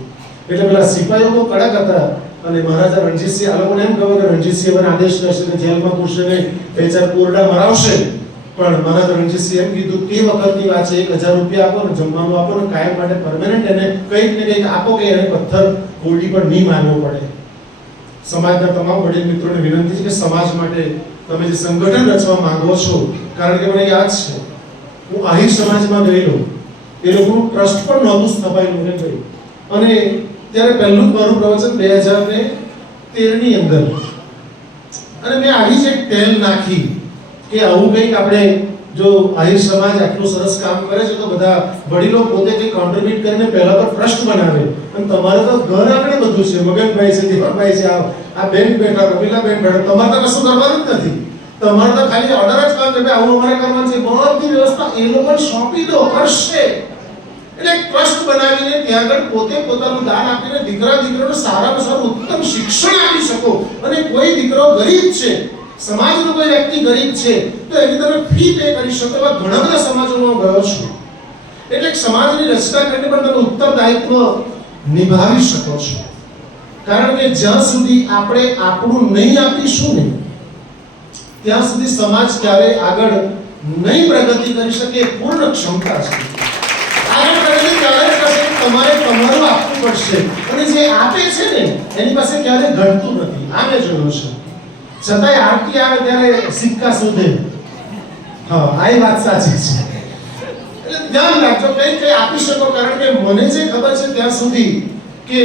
એટલે પેલા સિપાહીઓ બહુ કડક હતા અને મહારાજા રણજીતસિંહ આ લોકોને એમ કહ્યું કે રણજીતસિંહ મને આદેશ કરશે કે જેલમાં પૂરશે નહીં, બે ચાર કોરડા મરાવશે. પણ મહારાજા રણજીતસિંહ એમ કીધું તે વખતની વાત છે, 1000 રૂપિયા આપો ને જમવાનું આપો ને કાયમ માટે પરમેનન્ટ એને કંઈક ને કંઈક આપો કે એને પથ્થર કોરડી પર નહીં મારવો પડે. સમાજના તમામ વડીલ મિત્રોને વિનંતી છે કે સમાજ માટે તમે જે સંગઠન રચવા માંગો છો, કારણ કે મને યાદ છે હું આહિર સમાજમાં ગયેલો, એ લોકોનું ટ્રસ્ટ પણ નહોતું સ્થપાયેલું ને ગયું અને ત્યારે પહેલું મારું પ્રવચન 2013 ની અંદર અને મેં આવી જ એક ટેલ નાખી કે આવું કંઈક આપણે જો આહિર સમાજ આટલું સરસ કામ કરે છે તો બધા વડીલો પોતે કંઈક કોન્ટ્રીબ્યુટ કરીને પહેલા તો ટ્રસ્ટ બનાવે. અને તમારે તો ઘર આંગણે બધું છે, મગનભાઈ છે, દીપકભાઈ છે, આ બેન બેઠા, રમીલા બેન બેઠા, તમારે તો કશું કરવાનું જ નથી. તમારે તો ખાલી ઓર્ડર જ કામ કે આવું અમારે કરવાનું છે, બધી વ્યવસ્થા એ લોકોને સોંપી દો, કરશે. એટલે ટ્રસ્ટ બનાવીને ત્યાં આગળ પોતે પોતાનું દાન આપીને દીકરા દીકરીઓને સારામાં સારું ઉત્તમ શિક્ષણ આપી શકો. અને કોઈ દીકરો ગરીબ છે, સમાજનો કોઈ વ્યક્તિ ગરીબ છે તો એની તમે ફી પે કરી શકો. એવા ઘણા બધા સમાજોમાં ગયો છું. એટલે સમાજની રચના કરીને પણ તમે ઉત્તરદાયિત્વ નિભાવી શકો છો. કારણ કે જ્યાં સુધી આપણે આપણું નહીં આપીશું ને ત્યાં સુધી સમાજ ક્યારે આગળ નહીં પ્રગતિ કરી શકે. પૂર્ણ ક્ષમતા છે. આગળ પ્રગતિ ત્યારે થશે તમારે તમારું આપવું પડશે અને જે આપે છે ને એની પાસે ક્યારે ઘટતું નથી. આ મેં જોયું છે. છતાંય આરતી આવે ત્યારે સિક્કા શોધે. હા, આ વાત સાચી છે. એટલે ધ્યાન રાખજો, કઈ આપી શકો. કારણ કે મને જે ખબર છે ત્યાં સુધી કે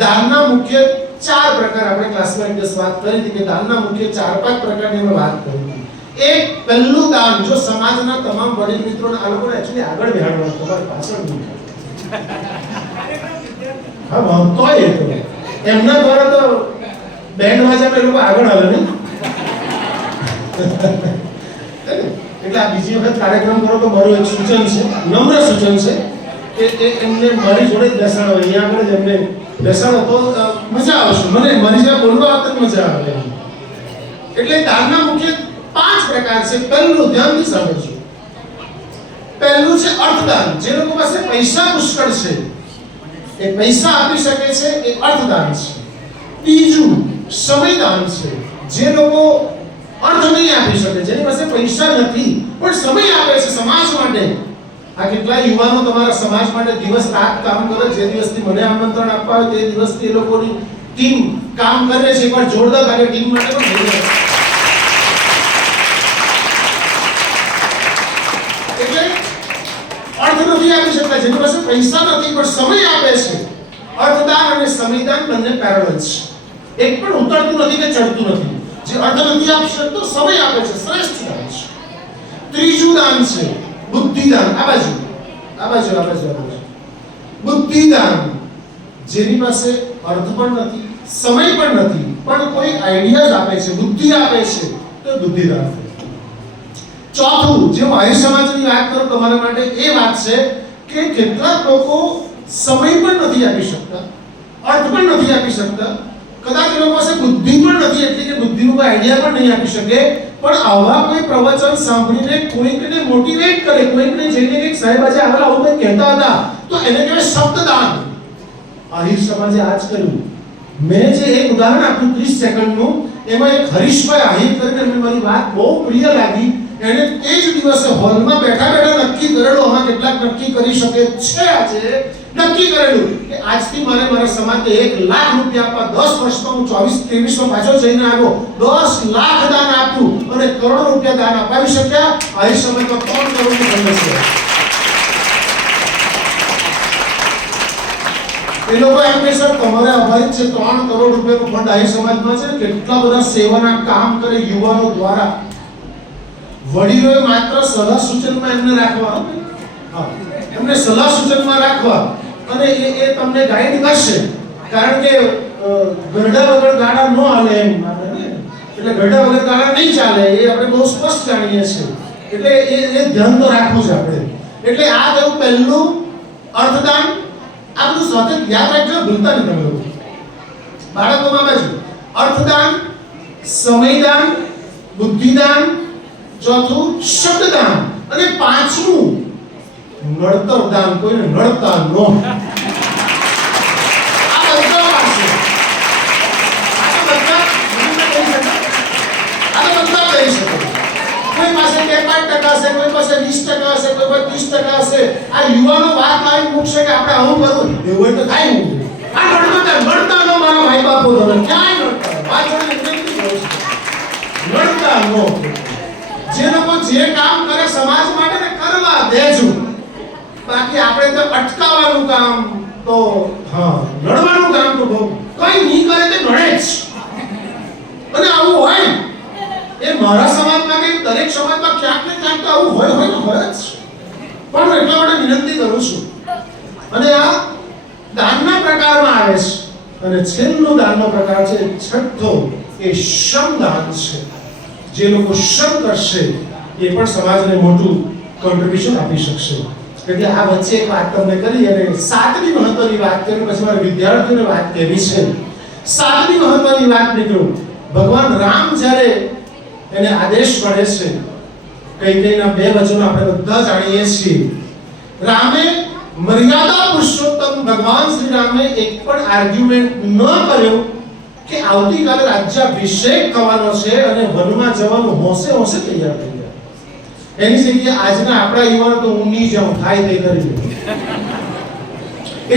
દાનના મુખ્ય 4 પ્રકાર આપણે ક્લાસમાં એક દિવસ વાત કરી હતી કે દાનના મુખ્ય 4-5 પ્રકારની અમે વાત કરી હતી. એક પહેલું દાન, જો સમાજના તમામ વડીલ મિત્રોને આ લોકોને એક્ચ્યુઅલી આગળ બેહાડવા તમારી પાછળ નહીં. હા, તોય એ તો એમના દ્વારા તો બેન્ડ વાજામાં એ લોકો આગળ આવે ને. એટલે આ બીજી વખત કાર્યક્રમ કરો તો મારું એક સૂચન છે, નમ્ર સૂચન છે કે એમને મારી જોડે જ બેસાડો, અહીંયા આગળ જ એમને બેસાડો તો મજા આવશે. મને મારી જેવા બોલવા આવતા મજા આવે. એટલે દાનના મુખ્ય 5 પ્રકાર છે. પહેલું, ધ્યાનથી સાંભળજો. પહેલું છે અર્થદાન. જે લોકો પાસે પૈસા પુષ્કળ છે એ પૈસા આપી શકે છે, એ અર્થદાન છે. બીજું સમયદાન છે. જે લોકો અર્થ નહીં આપી શકે, જેની પાસે પૈસા નથી પણ સમય આપે છે સમાજ માટે. આ કેટલા યુવાનો તમારા સમાજ માટે દિવસ રાત કામ કરે. જે દિવસથી મને આમંત્રણ આપવા હોય તે દિવસથી એ લોકોની ટીમ કામ કરે છે. એકવાર જોરદાર કાર્ય ટીમ માટે પણ થઈ જાય. એટલે અર્થ નથી આપી શકતા, જેની પાસે પૈસા નથી પણ સમય આપે છે. અર્થદાન અને સમયદાન બંને પેરેલલ છે. એક પણ ઉતરતું નથી કે ચડતું નથી. જે અર્થ નથી આપી શકતો સમય આપે છે, શ્રેષ્ઠ દાન છે. ત્રીજું દાન છે બુદ્ધિદાન. આ બાજુ બુદ્ધિદાન. જેની પાસે અર્થ પણ નથી, સમય પણ નથી પણ કોઈ આઈડિયાઝ આપે છે, બુદ્ધિ આપે છે, તો બુદ્ધિદાન. ચોથું, જે આહિર સમાજની વાત કરું તમારા માટે, એ વાત છે કે કેટલાક લોકો સમય પણ નથી આપી શકતા, અર્થ પણ નથી આપી શકતા, કદાચ એ લોકો પાસે બુદ્ધિ પણ નથી, એટલે કે બુદ્ધિનું કોઈ આઈડિયા પણ નહીં આપી શકે, પણ આવા કોઈ પ્રવચન સાંભળીને કોઈકને મોટિવેટ કરે, કોઈકને જઈને કે સાહેબ આજે આવું કંઈ કહેતા હતા તો એને કહેવાય શબ્દદાન. આહિર સમાજે આજ કર્યું. મેં જે એક ઉદાહરણ આપ્યું 30 સેકન્ડનું, એમાં એક હરીશભાઈ આહિર કરીને એમને મારી વાત બહુ પ્રિય લાગી. એને તે જ દિવસે હોલમાં બેઠા બેઠા નક્કી કરેલું, આમાં કેટલાક નક્કી કરી શકે છે. આજે નક્કી કરેલું કે આજથી મારે મારા સમાજને 1 લાખ રૂપિયા આપવા. 10 વર્ષમાં હું 24-23 માં પાછો જઈને આવ્યો, 10 લાખ દાન આપ્યું અને કરોડો રૂપિયા દાન અપાવી શક્યા. આ સમયમાં 3 કરોડની ફંડ છે. એ લોકો એમ કહે સર તમારે આભારી છે, 3 કરોડ રૂપિયાનું ફંડ આ સમાજમાં છે. કેટલા બધા સેવાના કામ કરે યુવાનો દ્વારા. વડીલોએ માત્ર સલાહ સૂચનમાં એમને રાખવા, એમને સલાહ સૂચનમાં રાખવા અને એ તમને ગાઈડ કરશે. કારણ કે ગરડા વગર ગાડા ન હાલે એમ માને ને, એટલે ગરડા વગર ગાડા નહીં ચાલે એ આપણે બહુ સ્પષ્ટ જાણીએ છીએ. એટલે એ ધ્યાન તો રાખવું છે આપણે. એટલે આ થયું પહેલું અર્થદાન. આ બધું સાથે યાદ રાખજો, ભૂલતા નહીં તમે લોકો. બાળકોમાં બાજુ અર્થદાન, સમયદાન, બુદ્ધિદાન, ચોથું શબ્દદાન અને પાંચમું નડતર દાન. કોઈને નડતા ન. આ બધા પાસે કહી શકો. કોઈ પાસે 5% હશે, કોઈ પાસે 20% હશે, કોઈ પાસે 30% હશે. આ યુવાનો વાત લાવી મૂકશે કે આપણે આવું કરવું, એવું હોય તો થાય નહીં. આ નડતા ન મારા ભાઈ બાપો, તમે ક્યાંય નડતા પાછળની વિનંતી કરું છું, નડતા ન. જે લોકો જે કામ કરે સમાજ માટે ને કરવા દેજો. બાકી આપણે તો અટકાવવાનું કામ તો લડવાનું કામ તો બહુ કઈ નહીં કરે તે નડે જ. અને આવું હોય એ મારા સમાજમાં કે દરેક સમાજમાં ક્યાંક ને ક્યાંક તો આવું હોય જ. પણ એટલા માટે વિનંતી કરું છું. અને આ દાનના પ્રકારમાં આવે છે. અને છેલ્લો દાનનો પ્રકાર છે છઠ્ઠો, એ શ્રમદાન છે. જે લોકો શ્રમ કરશે એ પણ સમાજને મોટું કોન્ટ્રીબ્યુશન આપી શકશે. એટલે આ વચ્ચે એક વાત તમને કરી અને 7મી મહત્વની વાત કરી, પછી મારે વિદ્યાર્થીઓને વાત કહેવી છે. 7મી મહત્વની વાત નીકળ્યું. ભગવાન રામ જ્યારે એને આદેશ મળે છે, કૈકેયીના 2 વચનો આપણે બધા જાણીએ છીએ. રામે મર્યાદા પુરુષોત્તમ ભગવાન શ્રી રામે એક પણ આર્ગ્યુમેન્ટ ન કર્યો કે આવતીકાલે રાજ્યાભિષેક થવાનો છે અને વનમાં જવાનું હોંશે તૈયાર થઈ ગયા. એની જગ્યાએ આજના આપણા યુવાનો તો ઊંડી જાઉં થાય તે કરી લે.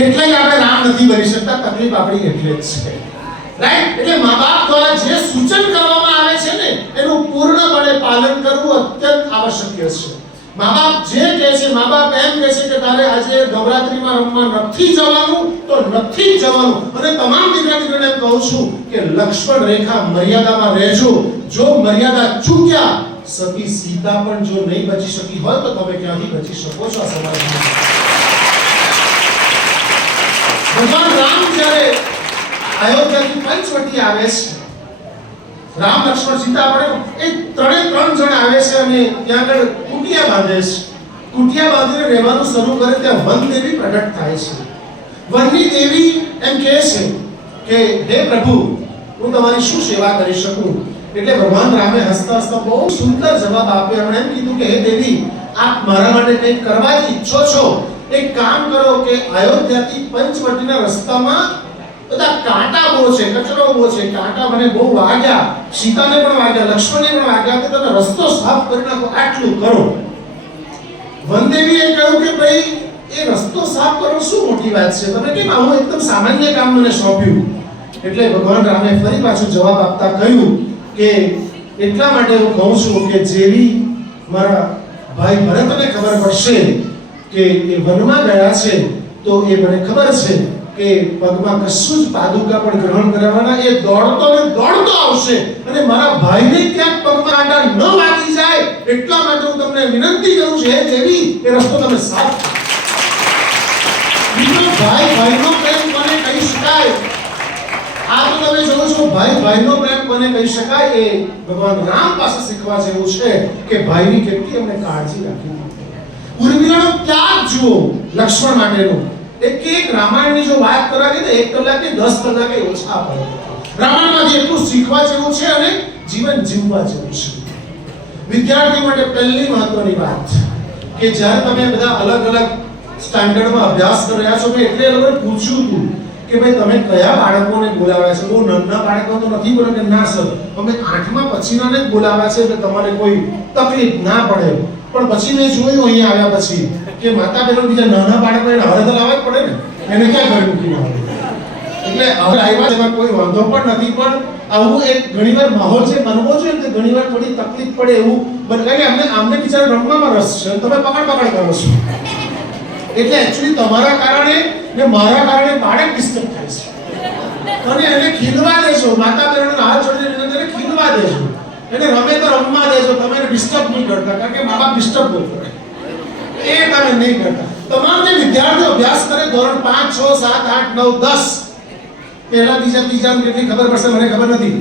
એટલે જ આપણે રામ નથી બની શકતા. તકલીફ આપણી એટલે જ છે, રાઈટ? એટલે મા બાપ દ્વારા જે સૂચન કરવામાં આવે છે ને એનું પૂર્ણપણે પાલન કરવું અત્યંત આવશ્યક છે. મા બાપ જે કહે છે, મા બાપ એમ કહે છે કે તારે આજે નવરાત્રીમાં રમવા નથી જવાનું તો નથી જવાનું. અને તમામ દીકરા દીકરીને એમ કહું છું કે લક્ષ્મણ રેખા મર્યાદામાં રહેજો. જો મર્યાદા ચૂક્યા, સતી સીતા પણ જો નહીં બચી શકી હોય તો તમે ક્યાંથી બચી શકો છો આ સમાજમાં? ભગવાન રામ જ્યારે અયોધ્યાથી પંચવટી આવે છે, રામ લક્ષ્મણ સીતા આપણે એ 3 જણ આવે છે અને ત્યાં આગળ કુટિયા બાંધે છે. કુટિયા બાંધીને રહેવાનું શરૂ કરે ત્યાં વન દેવી પ્રગટ થાય છે. વનની દેવી એમ કહે છે કે હે પ્રભુ, હું તમારી શું સેવા કરી શકું? એટલે ભગવાન રામે હસતા હસતા બહુ સુંદર જવાબ આપ્યો. એમણે એમ કીધું કે હે દેવી, આપ મારા માટે કંઈક કરવા ઈચ્છો છો? એક કામ કરો કે અયોધ્યાથી પંચવટીના રસ્તામાં બધા કાંટા બહુ છે, કચરો બહુ છે, કાંટા મને બહુ વાગ્યા, સીતાને પણ વાગ્યા, લક્ષ્મણને પણ વાગ્યા, તો તમે રસ્તો સાફ કરી નાખો, આટલું કરો. વનદેવીએ કહ્યું કે ભાઈ એ રસ્તો સાફ કરવો શું મોટી વાત છે, તમે કેમ આવું એકદમ સામાન્ય કામ મને સોંપ્યું? એટલે ભગવાન રામે ફરી પાછું જવાબ આપતા કહ્યું કે એટલા માટે હું કહું છું કે જેવી મારા ભાઈ ભરતને ખબર પડશે કે એ વનમાં ગયા છે તો એ મને ખબર છે કે પગમાં કશું જ પાદુકા પણ ગ્રહણ કરાવવાના, એ દોડતો આવશે અને મારા ભાઈને ક્યાંક પગમાં કાંટા ન વાગી જાય એટલા માટે હું તમને વિનંતી કરું છું, હે દેવી, એ રસ્તો તમે સાફ કરો. બીજો ભાઈનો પ્રેમ કોને કહી શકાય? આ તો તમે જોવો છો, ભાઈનો પ્રેમ કોને કહી શકાય? એ ભગવાન રામ પાસે શીખવા જેવું છે કે ભાઈની કેટલી એમને કાળજી રાખી. ઉર્મિલાનો ત્યાગ જુઓ લક્ષ્મણ માટેનો. એક રામાયણની જો વાત કરાવી તો 1 કલાકે 10 કલાકે ઓછા પડે. રામાયણમાંથી એટલું શીખવા જેવું છે અને જીવન જીવવા જેવું છે. વિદ્યાર્થી માટે પહેલી મહત્વની વાત કે જ્યારે તમે બધા અલગ અલગ સ્ટાન્ડર્ડમાં અભ્યાસ કરી રહ્યા છો, એટલે એ લોકોએ પૂછ્યું હતું કે ભાઈ તમે કયા બાળકોને બોલાવ્યા છે? બહુ નાના બાળકો તો નથી બોલાવ્યા કે ના સર, અમે 8મા પછીનાને જ બોલાવ્યા છે એટલે તમારે કોઈ તકલીફ ના પડે. પણ પછી મેં જોયું અહીંયા આવ્યા પછી કે માતા બહેનો બીજા નાના બાળકો એને હવે તો લાવવા જ પડે ને, એને ક્યાં ઘરે મૂકીને આવે. એટલે હવે આવ્યા એમાં કોઈ વાંધો પણ નથી, પણ આવું એક ઘણીવાર માહોલ છે બનવો જોઈએ ને, ઘણીવાર થોડી તકલીફ પડે એવું બને કે અમને બિચારા રમવામાં રસ છે, તમે પકડ કરો છો. એટલે એકચ્યુઅલી તમારા કારણે ને મારા કારણે બાળક ડિસ્ટર્બ થાય છે. અને એને ખીલવા દેજો, માતા બહેનોને હાથ જોડીને એને ખીલવા દેજો, એને રમે તો રમવા દેજો, તમે એને ડિસ્ટર્બ નહીં કરતા, કારણ કે મા બાપ ડિસ્ટર્બ બહુ કરે એ તમે નહીં કરતા. તમામ જે વિદ્યાર્થીઓ અભ્યાસ કરે ધોરણ 5, 6, 7, 8, 9, 10 પહેલા બીજા ત્રીજાની કેટલી ખબર પડશે મને ખબર નથી,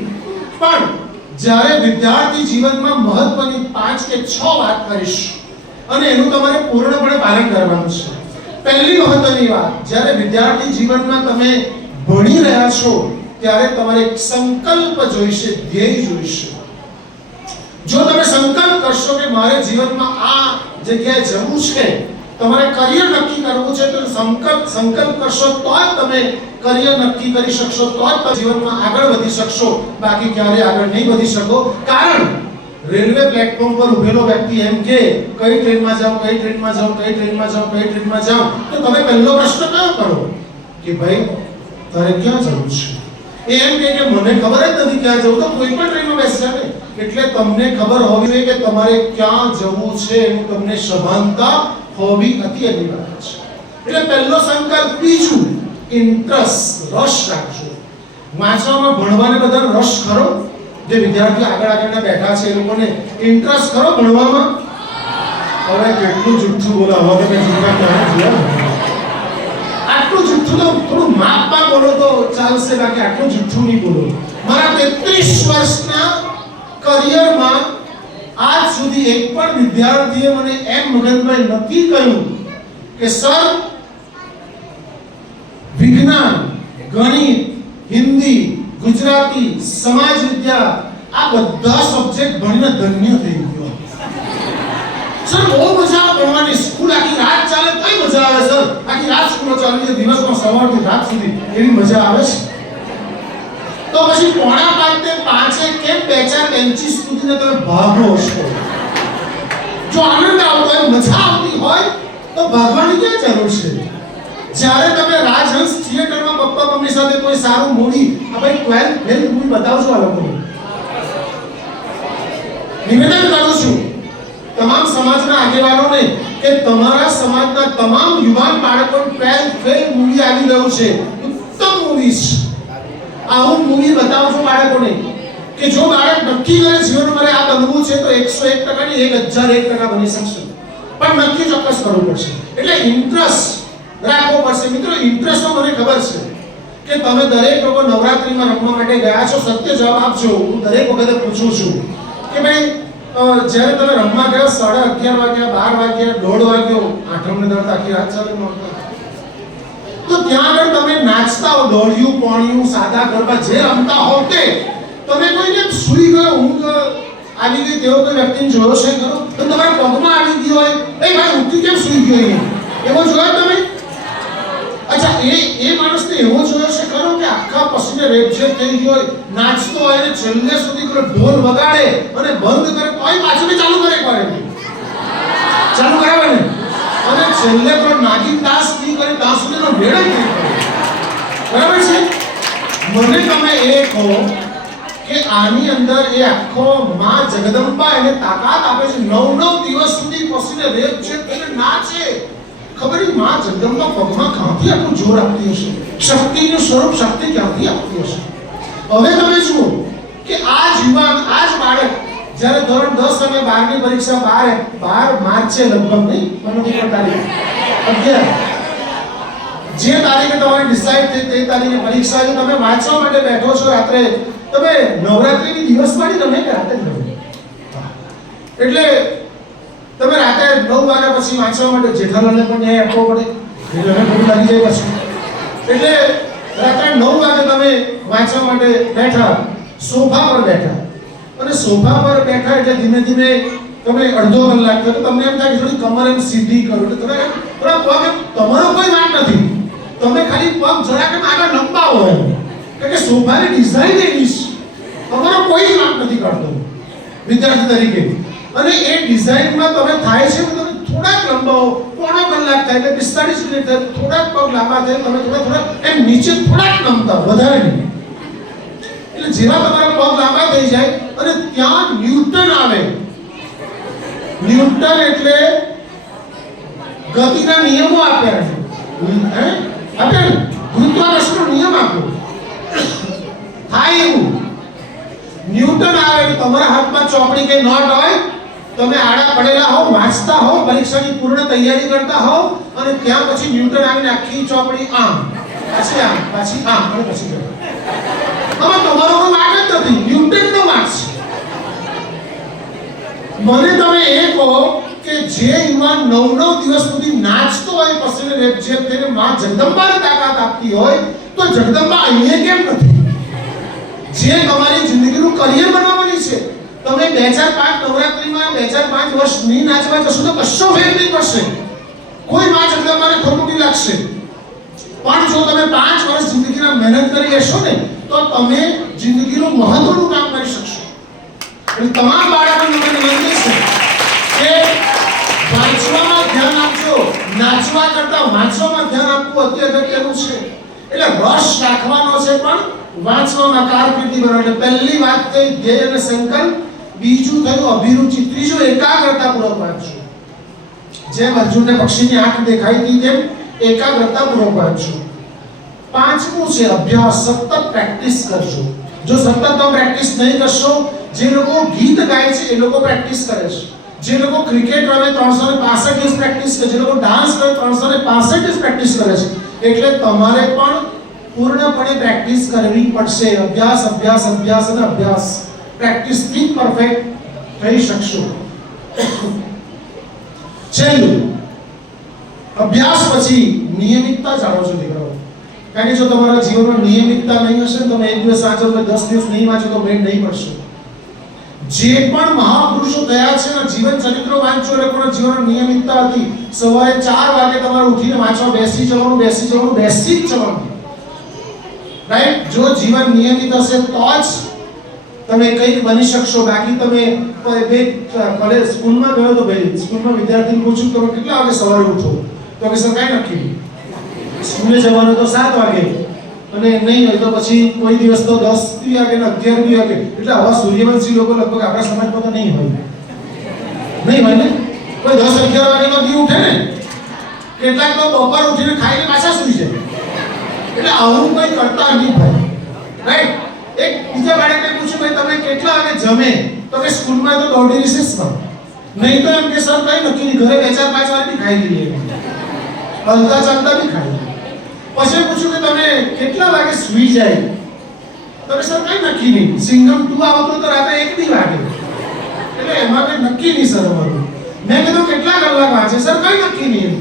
પણ જ્યારે વિદ્યાર્થી જીવનમાં મહત્વની 5 કે 6 વાત કરીશ અને એનું તમારે પૂર્ણપણે પાલન કરવાનું છે. પહેલી મહત્વની વાત, જ્યારે વિદ્યાર્થી જીવનમાં તમે ભણી રહ્યા છો ત્યારે તમારે એક સંકલ્પ જોઈશે, ધ્યેય જોઈશે. જો તમે સંકલ્પ કરશો કે મારે જીવનમાં આ જગ્યાએ જવું છે, તમારે કરિયર નક્કી કરવું છે, તો સંકલ્પ કરશો તો જ તમે કરિયર નક્કી કરી શકશો, તો જ તમે જીવનમાં આગળ વધી શકશો, બાકી ક્યારે આગળ નહીં વધી શકો. કારણ રેલવે પ્લેટફોર્મ પર ઉભેલો વ્યક્તિ એમ કે કઈ ટ્રેનમાં જાવ, કઈ ટ્રેનમાં જાવ, કઈ ટ્રેનમાં જાવ, કઈ ટ્રેનમાં જાવ, તો તમે પહેલો પ્રશ્ન કયો કરો કે ભાઈ તારે ક્યાં જવું છે? એ એમ કે મને ખબર જ નથી ક્યાં જવું, તો કોઈ પણ ટ્રેનમાં બેસી જાવે. એટલે તમને ખબર હોવી જોઈએ કે તમારે ક્યાં જવું છે, એનું તમને સભાનતા હોવી અતિ અનિવાર્ય છે. એટલે પહેલો સંકલ્પ. બીજું, ઇન્ટરેસ્ટ, રસ રાખજો. વાંચવામાં ભણવાને બધાનો રસ ખરો? જે વિદ્યાર્થીઓ આગળના બેઠા છે એ લોકોને ઇન્ટરેસ્ટ ખરો ભણવામાં? હવે કેટલું જુઠ્ઠું બોલો, હવે તો મેં જુઠ્ઠા ક્યાં જોયા? આટલું જુઠ્ઠું તો થોડું માપમાં બોલો તો ચાલશે, બાકી આટલું જુઠ્ઠું નહીં બોલો. મારા 33 વર્ષના કરિયરમાં આજ સુધી એક પણ વિદ્યાર્થીએ મને એમ મગજમાં નથી કહ્યું કે સર વિજ્ઞાન, ગણિત, હિન્દી, ગુજરાતી, સમાજ વિદ્યા આ બધા સબ્જેક્ટ ભણીને ધન્ય થઈ ગયો. સર બહુ મજા આવે ભણવાની, સ્કૂલ આખી રાત ચાલે તોય મજા આવે સર, આખી રાત સ્કૂલ ચાલે છે, દિવસમાં સવારથી રાત સુધી એવી મજા આવે છે. તો પછી 4:45 ને 5 કેમ 2-4 બેન્ચીસ સુધીને તમે ભાગો છો? જો આનંદ આવતો હોય, મજા આવતી હોય તો ભાગવાની ક્યાં જરૂર છે? જ્યારે તમે રાજહંસ થિયેટરમાં પપ્પા મમ્મી સાથે કોઈ સારું મૂવી, આ ભાઈ 12th ફેલ મૂવી બતાવશો આ લોકોને, નિવેદન કરું છું તમામ સમાજના આગેવાનોને કે તમારા સમાજના તમામ યુવાન બાળકો 12th ફેલ મૂવી આવી રહ્યું છે, ઉત્તમ મૂવી છે. આવું મૂવી બતાવજો બાળકોને કે જો બાળક નક્કી કરે જીવનમાં મારે આ બનવું છે તો 101% ની 1001% બની શકશે, પણ નક્કી ચોક્કસ કરવું પડશે. એટલે ઇન્ટરેસ્ટ રાખવો પડશે. મિત્રો, ઇન્ટરેસ્ટનો મને ખબર છે કે તમે દરેક લોકો નવરાત્રીમાં રમવા માટે ગયા છો. સત્ય જવાબ આપજો. હું દરેક વખતે પૂછું છું કે ભાઈ જ્યારે તમે રમવા ગયા 11:30 વાગ્યા, 12 વાગ્યા, 1:30 વાગ્યો, આઠમને દર્દ આખી રાત ચાલે નહોતા, તો ત્યાં આગળ તમે નાચતા હો, દોડ્યું, પોણ્યું, સાદા ગરબા જે રમતા હો તે તમે કોઈને સૂઈ ગયો, ઊંઘ આવી ગઈ તેવો કોઈ વ્યક્તિને જોયો છે ખરો? તો તમારા પગમાં આવી ગયો હોય, એ ભાઈ ઉઠી કેમ સૂઈ ગયો અહીંયા, એવો જોયો તમે? અચ્છા, એ માણસને એવો જોયો છે ખરો કે આખા પસીને રેપઝેપ થઈ ગયો હોય, નાચતો હોય અને છેલ્લે સુધી કોઈ ઢોલ વગાડે અને બંધ કરે તોય પાછું ચાલુ કરે, ચાલુ કરાવે ને, અને છેલ્લે પણ નાગિન દાસ ની કરે ત્યાં સુધીનો મેળ જ નહીં પડે. બરાબર છે? મને તમે એ કહો કે આની અંદર એ આખો માં જગદંબા એને તાકાત આપે છે 9 દિવસ સુધી પસીને રેપઝેપ થઈને નાચે. ખબર નહીં માં જગદંબા પગમાં ક્યાંથી આટલું જોર આપતી હશે? શક્તિનું સ્વરૂપ શક્તિ ક્યાંથી આપતી હશે? હવે તમે જુઓ કે આ જ યુવાન, આ જ બાળક જ્યારે ધોરણ 10 અને 12 ની પરીક્ષા 12 માર્ચે લગભગ નહીં, મને ઉપર તારીખ 11 જે તારીખે તમારે ડિસાઈડ થઈ તે તારીખે પરીક્ષા છે. તમે વાંચવા માટે બેઠો છો રાત્રે, તમે નવરાત્રીની દિવસ પાડી રમે કે રાતે જ રમે? એટલે તમે રાતે 9 વાગ્યા પછી વાંચવા માટે જેઠાલાલને પણ ન્યાય આપવો પડે, એટલે મને ભૂખ લાગી જાય પછી. એટલે રાત્રે 9 વાગે તમે વાંચવા માટે બેઠા, સોફા પર બેઠા, અને સોફા પર બેઠા એટલે ધીમે ધીમે તમે અડધો કલાક થયો, તમને એમ થાય કે થોડી કમર એમ સીધી કરો, એટલે તમે થોડા પગ, તમારો કોઈ વાત નથી, તમે ખાલી પગ જરાક આગળ લંબાવો એમ, કારણ કે સોફાની ડિઝાઇન એવી છે, તમારો કોઈ વાત નથી કરતો વિદ્યાર્થી તરીકે. અને એ ડિઝાઇનમાં તમે થાય છે તમે થોડાક લંબાવો, પોણો કલાક થાય એટલે 45 મિનિટ થાય, થોડાક પગ લાંબા થાય તમે થોડા એમ નીચે થોડાક નમતા, વધારે નહીં. એટલે જેવા તમારા પગ લાંબા થઈ જાય અને ત્યાં ન્યૂટન આવે. ન્યૂટન એટલે ગતિના નિયમો આપ્યા છે. આપણે ગુરુત્વાકર્ષણનો નિયમ આપ્યો. થાય એવું ન્યૂટન આવે એટલે તમારા હાથમાં ચોપડી કે નોટ હોય, તમે આડા પડેલા હો, વાંચતા હો, પરીક્ષાની પૂર્ણ તૈયારી કરતા હો અને ત્યાં પછી ન્યૂટન આવીને આખી ચોપડી આમ પાછી આમ પાછી આમ અને પછી આમાં તમારો કોઈ વાંક જ નથી, ન્યૂટનનો વાંક છે. મને તમે એ કહો કે જે યુવાન 9 દિવસ સુધી નાચતો હોય, પસીને રેપઝેપ થઈને માં જગદંબાને તાકાત આપતી હોય, તો જગદંબા અહીંયા કેમ નથી? જે તમારી જિંદગીનું કરિયર બનાવવાની છે, તમે 2005 નવરાત્રીમાં 2005 વર્ષ નહીં નાચવા જશો તો કશો ફેર નહીં પડશે. કોઈ માં જગદંબાને ખોટું નહીં લાગશે. પણ જો તમે 5 વર્ષ જિંદગીના મહેનત કરી લેશો ને, તો તમે જિંદગીનું મહત્વનું કામ કરી શકશો. એટલે તમામ બાળકોને મને વિનંતી છે કે વાંચવામાં ધ્યાન આપજો, નાચવા કરતા વાંચવામાં ધ્યાન આપવું અત્યંત અગત્યનું છે. એટલે રસ રાખવાનો છે પણ વાંચવામાં કારકિર્દી બનાવો. એટલે પહેલી વાત થઈ ધ્યેય અને સંકલ્પ, બીજું થયું અભિરુચિ, ત્રીજું એકાગ્રતાપૂર્વક વાંચજો. જેમ અર્જુનને પક્ષીની આંખ દેખાઈ હતી તેમ એકાગ્રતાપૂર્વક વાંચજો. પાંચમું છે અભ્યાસ, સતત પ્રેક્ટિસ કરજો. જો સતત તમે પ્રેક્ટિસ નહીં કરશો, જે લોકો ગીત ગાય છે એ લોકો પ્રેક્ટિસ કરે છે, જે લોકો ક્રિકેટ રમે 365 દિવસ પ્રેક્ટિસ કરે છે, જે લોકો ડાન્સ કરે 365 દિવસ પ્રેક્ટિસ કરે છે. એટલે તમારે પણ પૂર્ણપણે પ્રેક્ટિસ કરવી પડશે. અભ્યાસ અભ્યાસ અભ્યાસ અને અભ્યાસ. પ્રેક્ટિસ થી પરફેક્ટ થઈ શકશો. છેલ્લું, અભ્યાસ પછી નિયમિતતા જાળવો છો દીકરાઓ. કારણ કે જો તમારા જીવનમાં નિયમિતતા નહીં હશે, તમે એક દિવસ વાંચો તો 10 દિવસ નહીં વાંચો તો મેળ નહીં પડશે. જે પણ મહાપુરુષો થયા છે ને, જીવન ચરિત્રો વાંચો એટલે પણ જીવનમાં નિયમિતતા હતી. સવારે 4 વાગે તમારે ઉઠીને વાંચવા બેસી જવાનું, બેસી જ જવાનું. રાઈટ? જો જીવન નિયમિત હશે તો જ તમે કંઈક બની શકશો. બાકી તમે કોલેજ સ્કૂલમાં ગયો તો ભાઈ સ્કૂલમાં વિદ્યાર્થીને પૂછ્યું તમે કેટલા વાગે સવારે ઉઠો, તો કે સર કાંઈ નક્કી નહીં, સ્કૂલે જવાનું તો 7 વાગે અને નહીં હોય તો પછી કોઈ દિવસ તો 10 વાગે ને 11 વાગે. એટલે આવા સૂર્યવંશી લોકો લગભગ આપણા સમાજમાં તો નહીં હોય ને. કોઈ 10-11 વાગે તો દી ઉઠે ને, કેટલાક તો બપોર ઉઠીને ખાઈને પાછા સૂઈ જાય. એટલે આવું કોઈ કરતા નહીં ભાઈ. રાઈટ? એક બીજા બાળકને પૂછ્યું ભાઈ તમે કેટલા વાગે જમે, તો કે સ્કૂલમાં તો દોઢી રિસેસમાં, નહીં તો એમ કે સર કઈ નક્કી નહીં, ઘરે 2-4-5 વાર બી ખાઈ લઈએ, હલતા ચાલતા બી ખાઈ લઈએ. પછી પૂછ્યું કે તમે કેટલા વાગે સૂઈ જાય, તો કે સર કઈ નક્કી નહીં, સિંગમ 2 આવતો તો રાતે 1 વાગે. એટલે એમાં કઈ નક્કી નહીં સર અમારું. મેં કીધું કેટલા કલાક વાંચે, સર કઈ નક્કી નહીં.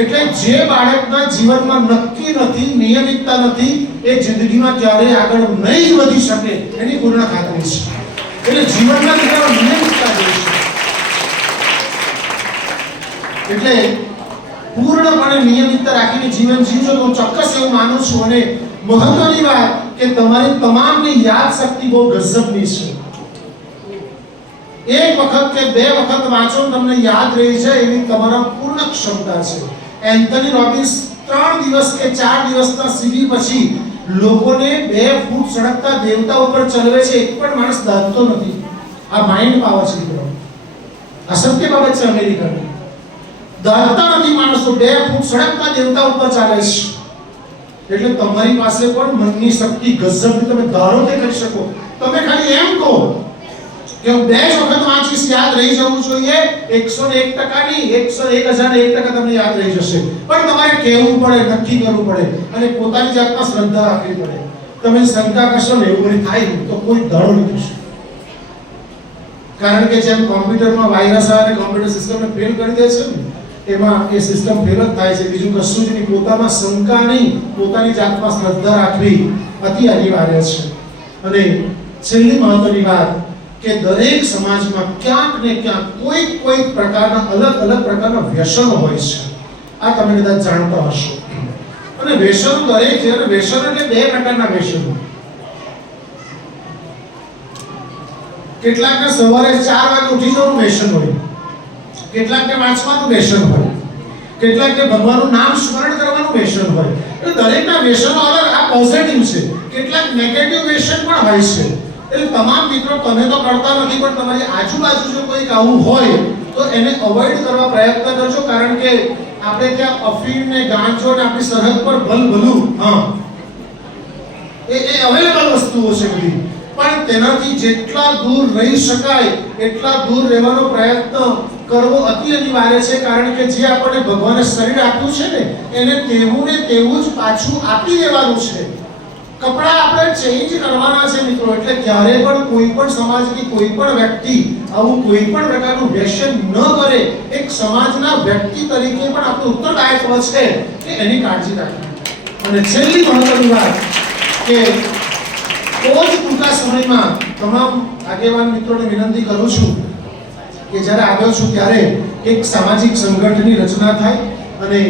એટલે જે બાળકના જીવનમાં નક્કી નથી, નિયમિતતા નથી, એ જિંદગીમાં ક્યારેય આગળ નહીં વધી શકે એની પૂર્ણ ખાતરી છે. એટલે જીવનમાં નિયમિતતા જોઈએ છે. એટલે પૂર્ણપણે નિયમિતતા રાખીને જીવન જીવજો તો હું ચોક્કસ એવું માનું છું. અને મહત્વની વાત કે તમારી તમામની યાદ શક્તિ બહુ ગજબની છે. એક વખત કે 2 વખત વાંચો તમને યાદ રહી જાય એવી તમારા પૂર્ણ ક્ષમતા છે. એન્થની રોબિન્સ 3 દિવસ કે 4 દિવસના શિબિર પછી લોકોને 2 ફૂટ સળગતા દેવતા ઉપર ચલાવે છે, એક પણ માણસ દાટતો નથી. આ માઇન્ડ પાવર છે મિત્રો. આ સત્ય બાબત છે અમેરિકાની. દાટતા નથી માણસો, 2 ફૂટ સળગતા દેવતા ઉપર ચાલે છે. એટલે તમારી પાસે પણ મનની શક્તિ ગજબની, તમે ધારો તે કરી શકો. તમે ખાલી એમ કહો કે હું 2 જ વખત વાંચીશ, યાદ રહી જવું જોઈએ. 101% નહીં, 101,001% તમને યાદ રહી જશે. પણ તમારે કહેવું પડે, નક્કી કરવું પડે અને પોતાની જાતમાં શ્રદ્ધા રાખવી પડે. તમે શંકા કરશો ને એવું થાય તો કોઈ દાડો નહીં થશે. કારણ કે જેમ કોમ્પ્યુટરમાં વાયરસ આવે અને કોમ્પ્યુટર સિસ્ટમને ફેલ કરી દે છે ને, એમાં એ સિસ્ટમ ફેલ જ થાય છે. બીજું કશું જ નહીં. પોતામાં શંકા નહીં, પોતાની જાતમાં શ્રદ્ધા રાખવી અતિ અનિવાર્ય છે. અને છેલ્લી મહત્વની વાત કે દરેક સમાજમાં ક્યાંક ને ક્યાંક કોઈ પ્રકારના અલગ પ્રકારના વ્યસનો હોય છે. આ તમે કદાચ જાણતા હશો. અને વ્યસનો દરેક છે. અને વ્યસન એટલે 2 પ્રકારના વ્યસનો. કેટલાકને સવારે 4 વાગે ઉઠી જવાનું વ્યસન હોય, કેટલાકને વાંચવાનું વ્યસન હોય, કેટલાકને ભગવાનનું નામ સ્મરણ કરવાનું વ્યસન હોય. એટલે દરેકના વ્યસનો અલગ. આ પોઝિટિવ છે, કેટલાક નેગેટિવ વ્યસન પણ હોય છે. એટલે તમામ મિત્રો, તમે તો કરતા નથી, પણ તમારી આજુબાજુ જો કોઈ આવું હોય તો એને અવોઇડ કરવા પ્રયત્ન કરજો. કારણ કે આપણે ત્યાં અફીણ ને ગાંજો ને આપણી સરહદ પર ભલભલું એ અવેલેબલ વસ્તુઓ છે બધી, પણ તેનાથી જેટલા દૂર રહી શકાય એટલા દૂર રહેવાનો પ્રયત્ન કરવો અતિ અનિવાર્ય છે. કારણ કે જે આપણને ભગવાને શરીર આપ્યું છે ને, એને તેવું ને તેવું જ પાછું આપી દેવાનું છે. કપડા આપણે ચેન્જ કરવાના છે મિત્રો. એટલે ક્યારે પણ કોઈ પણ સમાજની કોઈ પણ વ્યક્તિ આવું કોઈ પણ પ્રકારનું વ્યસન ન કરે. એક સમાજના વ્યક્તિ તરીકે પણ આપણું ઉત્તરદાયિત્વ છે કે એની કાળજી રાખવી. અને છેલ્લી મહત્વની વાત કે બહુ જ ટૂંકા સમયમાં તમામ આગેવાન મિત્રોને વિનંતી કરું છું કે જ્યારે આવ્યો છું ત્યારે એક સામાજિક સંગઠનની રચના થાય અને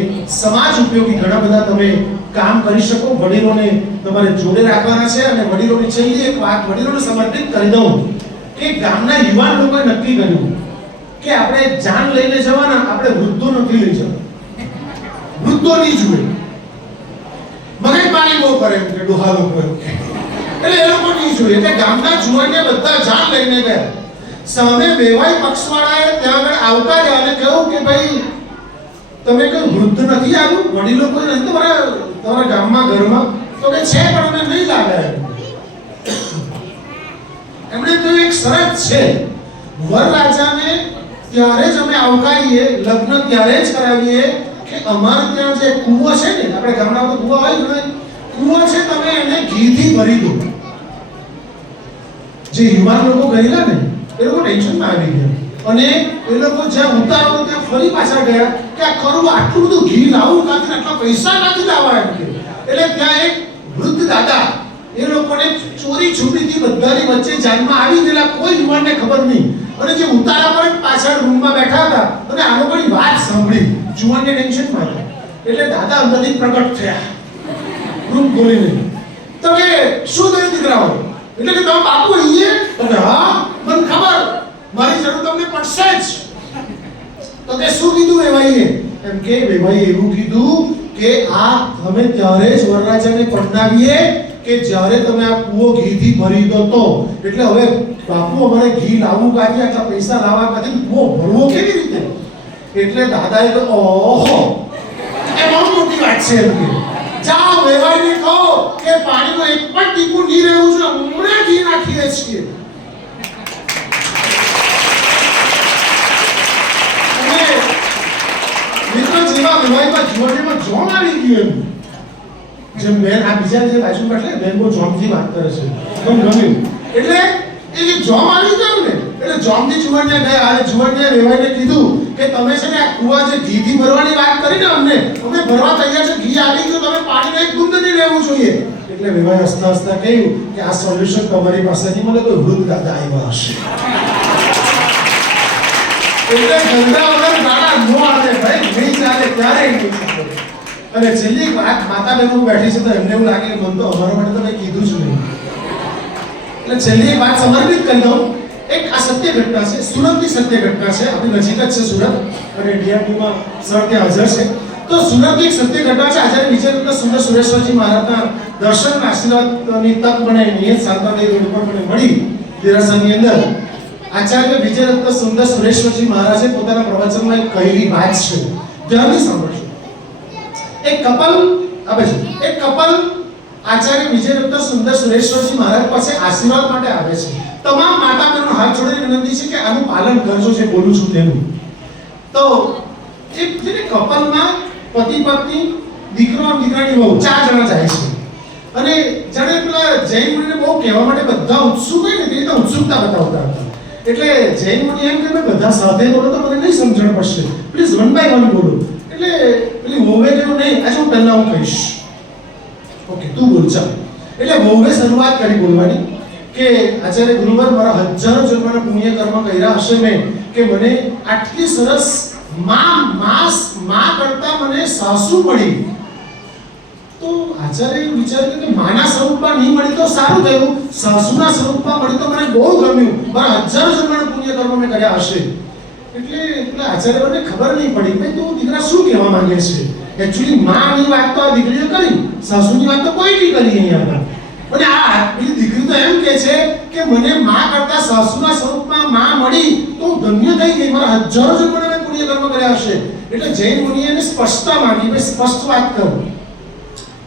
સમાજ ઉપયોગી ઘણા બધા તમે કામ કરી શકો. વડીલોને તમારે જોડે રાખવાના છે. અને વડીલોની છેલ્લી એક વાત વડીલોને સમર્પિત કરી દઉં કે ગામના યુવાન લોકોએ નક્કી કર્યું કે આપણે જાન લઈને જવાના, આપણે વૃદ્ધો નથી લઈ જવાના. વૃદ્ધો નહીં જુએ, મગજમારી બહુ કરે એમ કે ડોહા લોકો એટલે એ લોકો નહીં જોઈએ. એટલે ગામના જુવાનને બધા જાન લઈને ગયા. સામે વેવાઈ પક્ષવાળાએ ત્યાં આગળ આવકાર્યા અને કહ્યું કે ભાઈ તમે કોઈ વૃદ્ધ નથી આવ્યું, વડીલો કોઈ નથી તમારા ગામમાં ઘરમાં? તો કે છે પણ અમે નહીં લાવ્યા. એમણે તો એક શરત છે, વરરાજાને ત્યારે જ અમે આવકારીએ, લગ્ન ત્યારે જ કરાવીએ કે અમારે ત્યાં જે કૂવો છે ને, આપણે ગામડા તો કૂવો હોય ને, કૂવો છે તમે એને ઘીથી ભરી દો. જે યુવાન લોકો ગયેલા ને એ લોકો ટેન્શનમાં આવી ગયા અને એ લોકો જ્યાં ઉતારો ત્યાં ફરી પાછા ગયા કે આ કરું આટલું બધું ઘી લાવું કાંથી, આટલા પૈસા નથી લાવવા એમ કે. એટલે ત્યાં એક વૃદ્ધ દાદા એ લોકોને ચોરી છુપીથી બધાની વચ્ચે જાનમાં આવી ગયેલા, કોઈ યુવાનને ખબર નહીં. અને જે ઉતારા પર પાછળ રૂમમાં બેઠા હતા અને આ લોકોની વાત સાંભળી, જુવાનને ટેન્શનમાં હતા. એટલે દાદા અંદરથી પ્રગટ થયા રૂમ ખોલીને. તો કે શું થયું દીકરાઓ? એટલે કે તમે બાપુ અહીંયા? તો કે હા મને ખબર, મારી જરૂર તમને પડશે જ. તો કે શું કીધું વેવાઈએ? એમ કે વેવાઈએ એવું કીધું કે આ તમે ત્યારે જ વરરાજાને પરણાવીએ કે જ્યારે તમે આ કૂવો ઘીથી ભરી દો તો. એટલે હવે બાપુ અમારે ઘી લાવવું કાંથી, આટલા પૈસા લાવવા કાંથી, કૂવો ભરવો કેવી રીતે? એટલે દાદાએ તો ઓહો એ બહુ મોટી વાત છે એમ કે જાઓ વેવાઈને કહો કે પાણીમાં એક પણ ટીપું નહીં રહ્યું છે, હમણાં ઘી નાખીએ છીએ. મિત્રો જેવા વેવાઈમાં જીવનમાં જોમ આવી ગયું એમ. જેમ બેન આ બીજા જે બાજુ બેઠે બેન બહુ જોમથી વાત કરે છે, ગમ્યું. એટલે એ જે જોમ આવી ગયું ને, એટલે જોમથી જુવાનને ગયા અને જુવાનને વેવાઈને કીધું કે તમે છે ને આ કુવા જે ઘીથી ભરવાની વાત કરી ને અમને, અમે ભરવા તૈયાર છે, ઘી આવી ગયું, તમે પાણીનો એક બુંદ નહીં લેવું જોઈએ. એટલે વેવાઈ હસતા હસતા કહ્યું કે આ સોલ્યુશન તમારી પાસેથી મને કોઈ વૃદ્ધ દાદા આવ્યા હશે. એટલે ગંગા વગર નાના નો આવે ભાઈ, નહીં ચાલે ક્યારે નહીં ચાલે. અને છેલ્લી વાત માતા બહેનો બેઠી છે તો એમને એવું લાગે કે મને તો અમારા માટે તો કંઈ કીધું જ નહીં. એટલે છેલ્લી વાત સમર્પિત કરી દઉં. એક આ સત્ય ઘટના છે, સુરતની સત્ય ઘટના છે, આપણી નજીક જ છે સુરત અને ડીઆરડીમાં સર ત્યાં હાજર છે. તો સુરતની એક સત્ય ઘટના છે. આચાર્ય વિજય સુંદર સુરેશ્વરજી મહારાજના દર્શન આશીર્વાદની તક મને અહીંયા સાલબાની રોડ પર મને મળી દેરાસરની અંદર. આચાર્ય વિજયરત્ન સુંદર સુરેશ્વરજી મહારાજે પોતાના પ્રવચનમાં એક કહેલી વાત છે, ધ્યાનથી સાંભળજો. એક કપલ આચાર્ય વિજયરત્ન સુંદર સુરેશ્વરજી મહારાજ પાસે આશીર્વાદ માટે આવે છે. તમામ માતા બહેનો હાથ જોડીને વિનંતી છે કે આનું પાલન કરજો જે બોલું છું તેનું. તો એક જે કપલમાં પતિ પત્ની, દીકરો અને દીકરાની વહુ 4 જણા જાય છે. અને જાણે પેલા જૈન મુનિને બહુ કહેવા માટે બધા ઉત્સુક હોય ને તે રીતે ઉત્સુકતા બતાવતા હતા. એટલે જૈન મુનિ એમ કે બધા સાથે બોલો તો મને નહીં સમજણ પડશે, પ્લીઝ વન બાય વન બોલો. એટલે પેલી વહુએ કહ્યું નહીં, આજે હું પહેલા હું કહીશ. ઓકે તું બોલ ચાલ. એટલે વહુએ શરૂઆત કરી બોલવાની કે આચાર્ય ગુરુવર, મારા હજારો જન્મના પુણ્ય કર્મ કર્યા હશે મેં કે મને આટલી સરસ માં કરતા મને સાસુ મળી. તો તો આચાર્ય વિચાર્યું કે માના સ્વરૂપમાં નહીં મળી તો સારું થયું, સાસુના સ્વરૂપમાં મળી તો મને બહુ ગમ્યું, મારા હજારો જન્મના પુણ્ય કર્મ મેં કર્યા હશે. એટલે આચાર્યને ખબર નહીં પડી કે તું દીકરા શું કહેવા માંગે છે. એકચ્યુઅલી માની વાત તો આ દીકરીએ કરી, સાસુની વાત તો કોઈ નહીં કરી અહીંયા. અને આ પેલી દીકરી તો એમ કહે છે કે મને માં કરતા સાસુના સ્વરૂપમાં માં મળી તો હું ધન્ય થઈ ગઈ, મારા હજારો જન્મના મેં પુણ્ય કર્મ કર્યા હશે. એટલે જૈન મુનિએ એને સ્પષ્ટતા માંગી, ભાઈ સ્પષ્ટ વાત કરો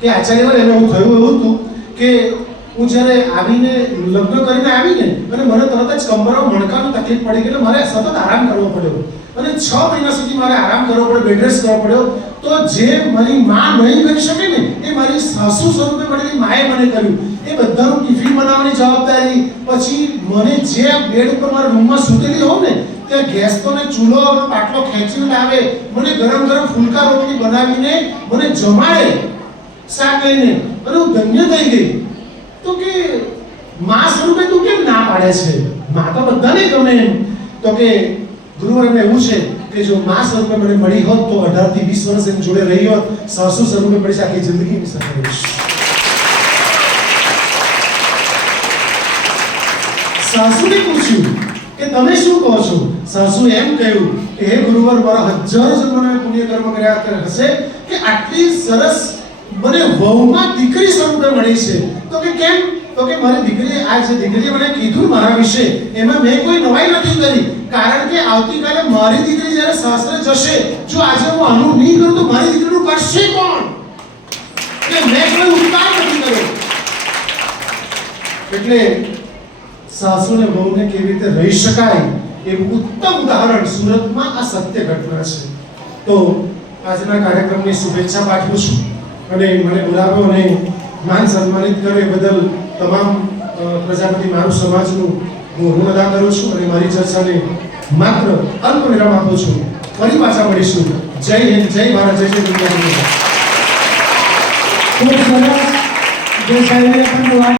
કે આચાર્ય એને એવું થયું એવું હતું કે હું જ્યારે આવીને લગ્ન કરીને આવીને અને મને તરત જ કમરમાં મણકાની તકલીફ પડી ગઈ, એટલે મારે સતત આરામ કરવો પડ્યો અને 6 મહિના સુધી મારે આરામ કરવો પડ્યો, બેડ રેસ્ટ કરવો પડ્યો. તો જે મારી માં નહીં કરી શકે ને એ મારી સાસુ સ્વરૂપે મળેલી માએ મને કર્યું. એ બધાનું ટિફિન બનાવવાની જવાબદારી, પછી મને જે બેડ ઉપર મારા રૂમમાં સૂતેલી હોઉં ને ત્યાં ગેસ તો ને ચૂલો પાટલો ખેંચીને લાવે, મને ગરમ ગરમ ફુલકા રોટલી બનાવીને મને જમાડે શાક લઈને, અને હું ધન્ય થઈ ગઈ. તો કે માં સ્વરૂપે તું કેમ ના પાડે છે, માં તો બધાને ગમે એમ. તો કે ગુરુવર એમને એવું છે કે જો માં સ્વરૂપે મને મળી હોત તો 18 થી 20 વર્ષ એમ જોડે રહી હોત, સાસુ સ્વરૂપે મળી આખી જિંદગી એની સાથે રહીશ. સાસુને પૂછ્યું કે તમે શું કહો છો. સાસુ એમ કહ્યું કે હે ગુરુવર, મારા હજારો જન્મના પુણ્ય કર્મ કર્યા હશે કે આટલી સરસ મને વહુમાં દીકરી સ્વરૂપે મળી છે. તો કે કેમ? તો કે મારી દીકરી, આ જે દીકરીએ મને કીધું મારા વિશે એમાં મેં કોઈ નવાઈ નથી કરી, કારણ કે આવતીકાલે મારી દીકરી જ્યારે સાસરે જશે, જો આજે હું આનું નહીં કરું તો મારી દીકરીનું કરશે કોણ? એટલે મેં કોઈ ઉપકાર નથી કર્યો. એટલે સાસુ ને વહુને કેવી રીતે રહી શકાય એવું ઉત્તમ ઉદાહરણ સુરતમાં આ સત્ય ઘટના છે. તો આજના કાર્યક્રમની શુભેચ્છા પાઠવું છું અને મને બોલાવ્યો અને માન સન્માનિત કર્યો એ બદલ તમામ પ્રજાપતિ મારું સમાજનું હું ઋણ અદા કરું છું અને મારી ચર્ચાને માત્ર અલ્પ વિરામ આપું છું. ફરી પાછા મળીશું. જય હિન્દ, જય ભારત, જય શ્રી કૃષ્ણ. ખૂબ સરસ જે સાહેબે આપણને વાત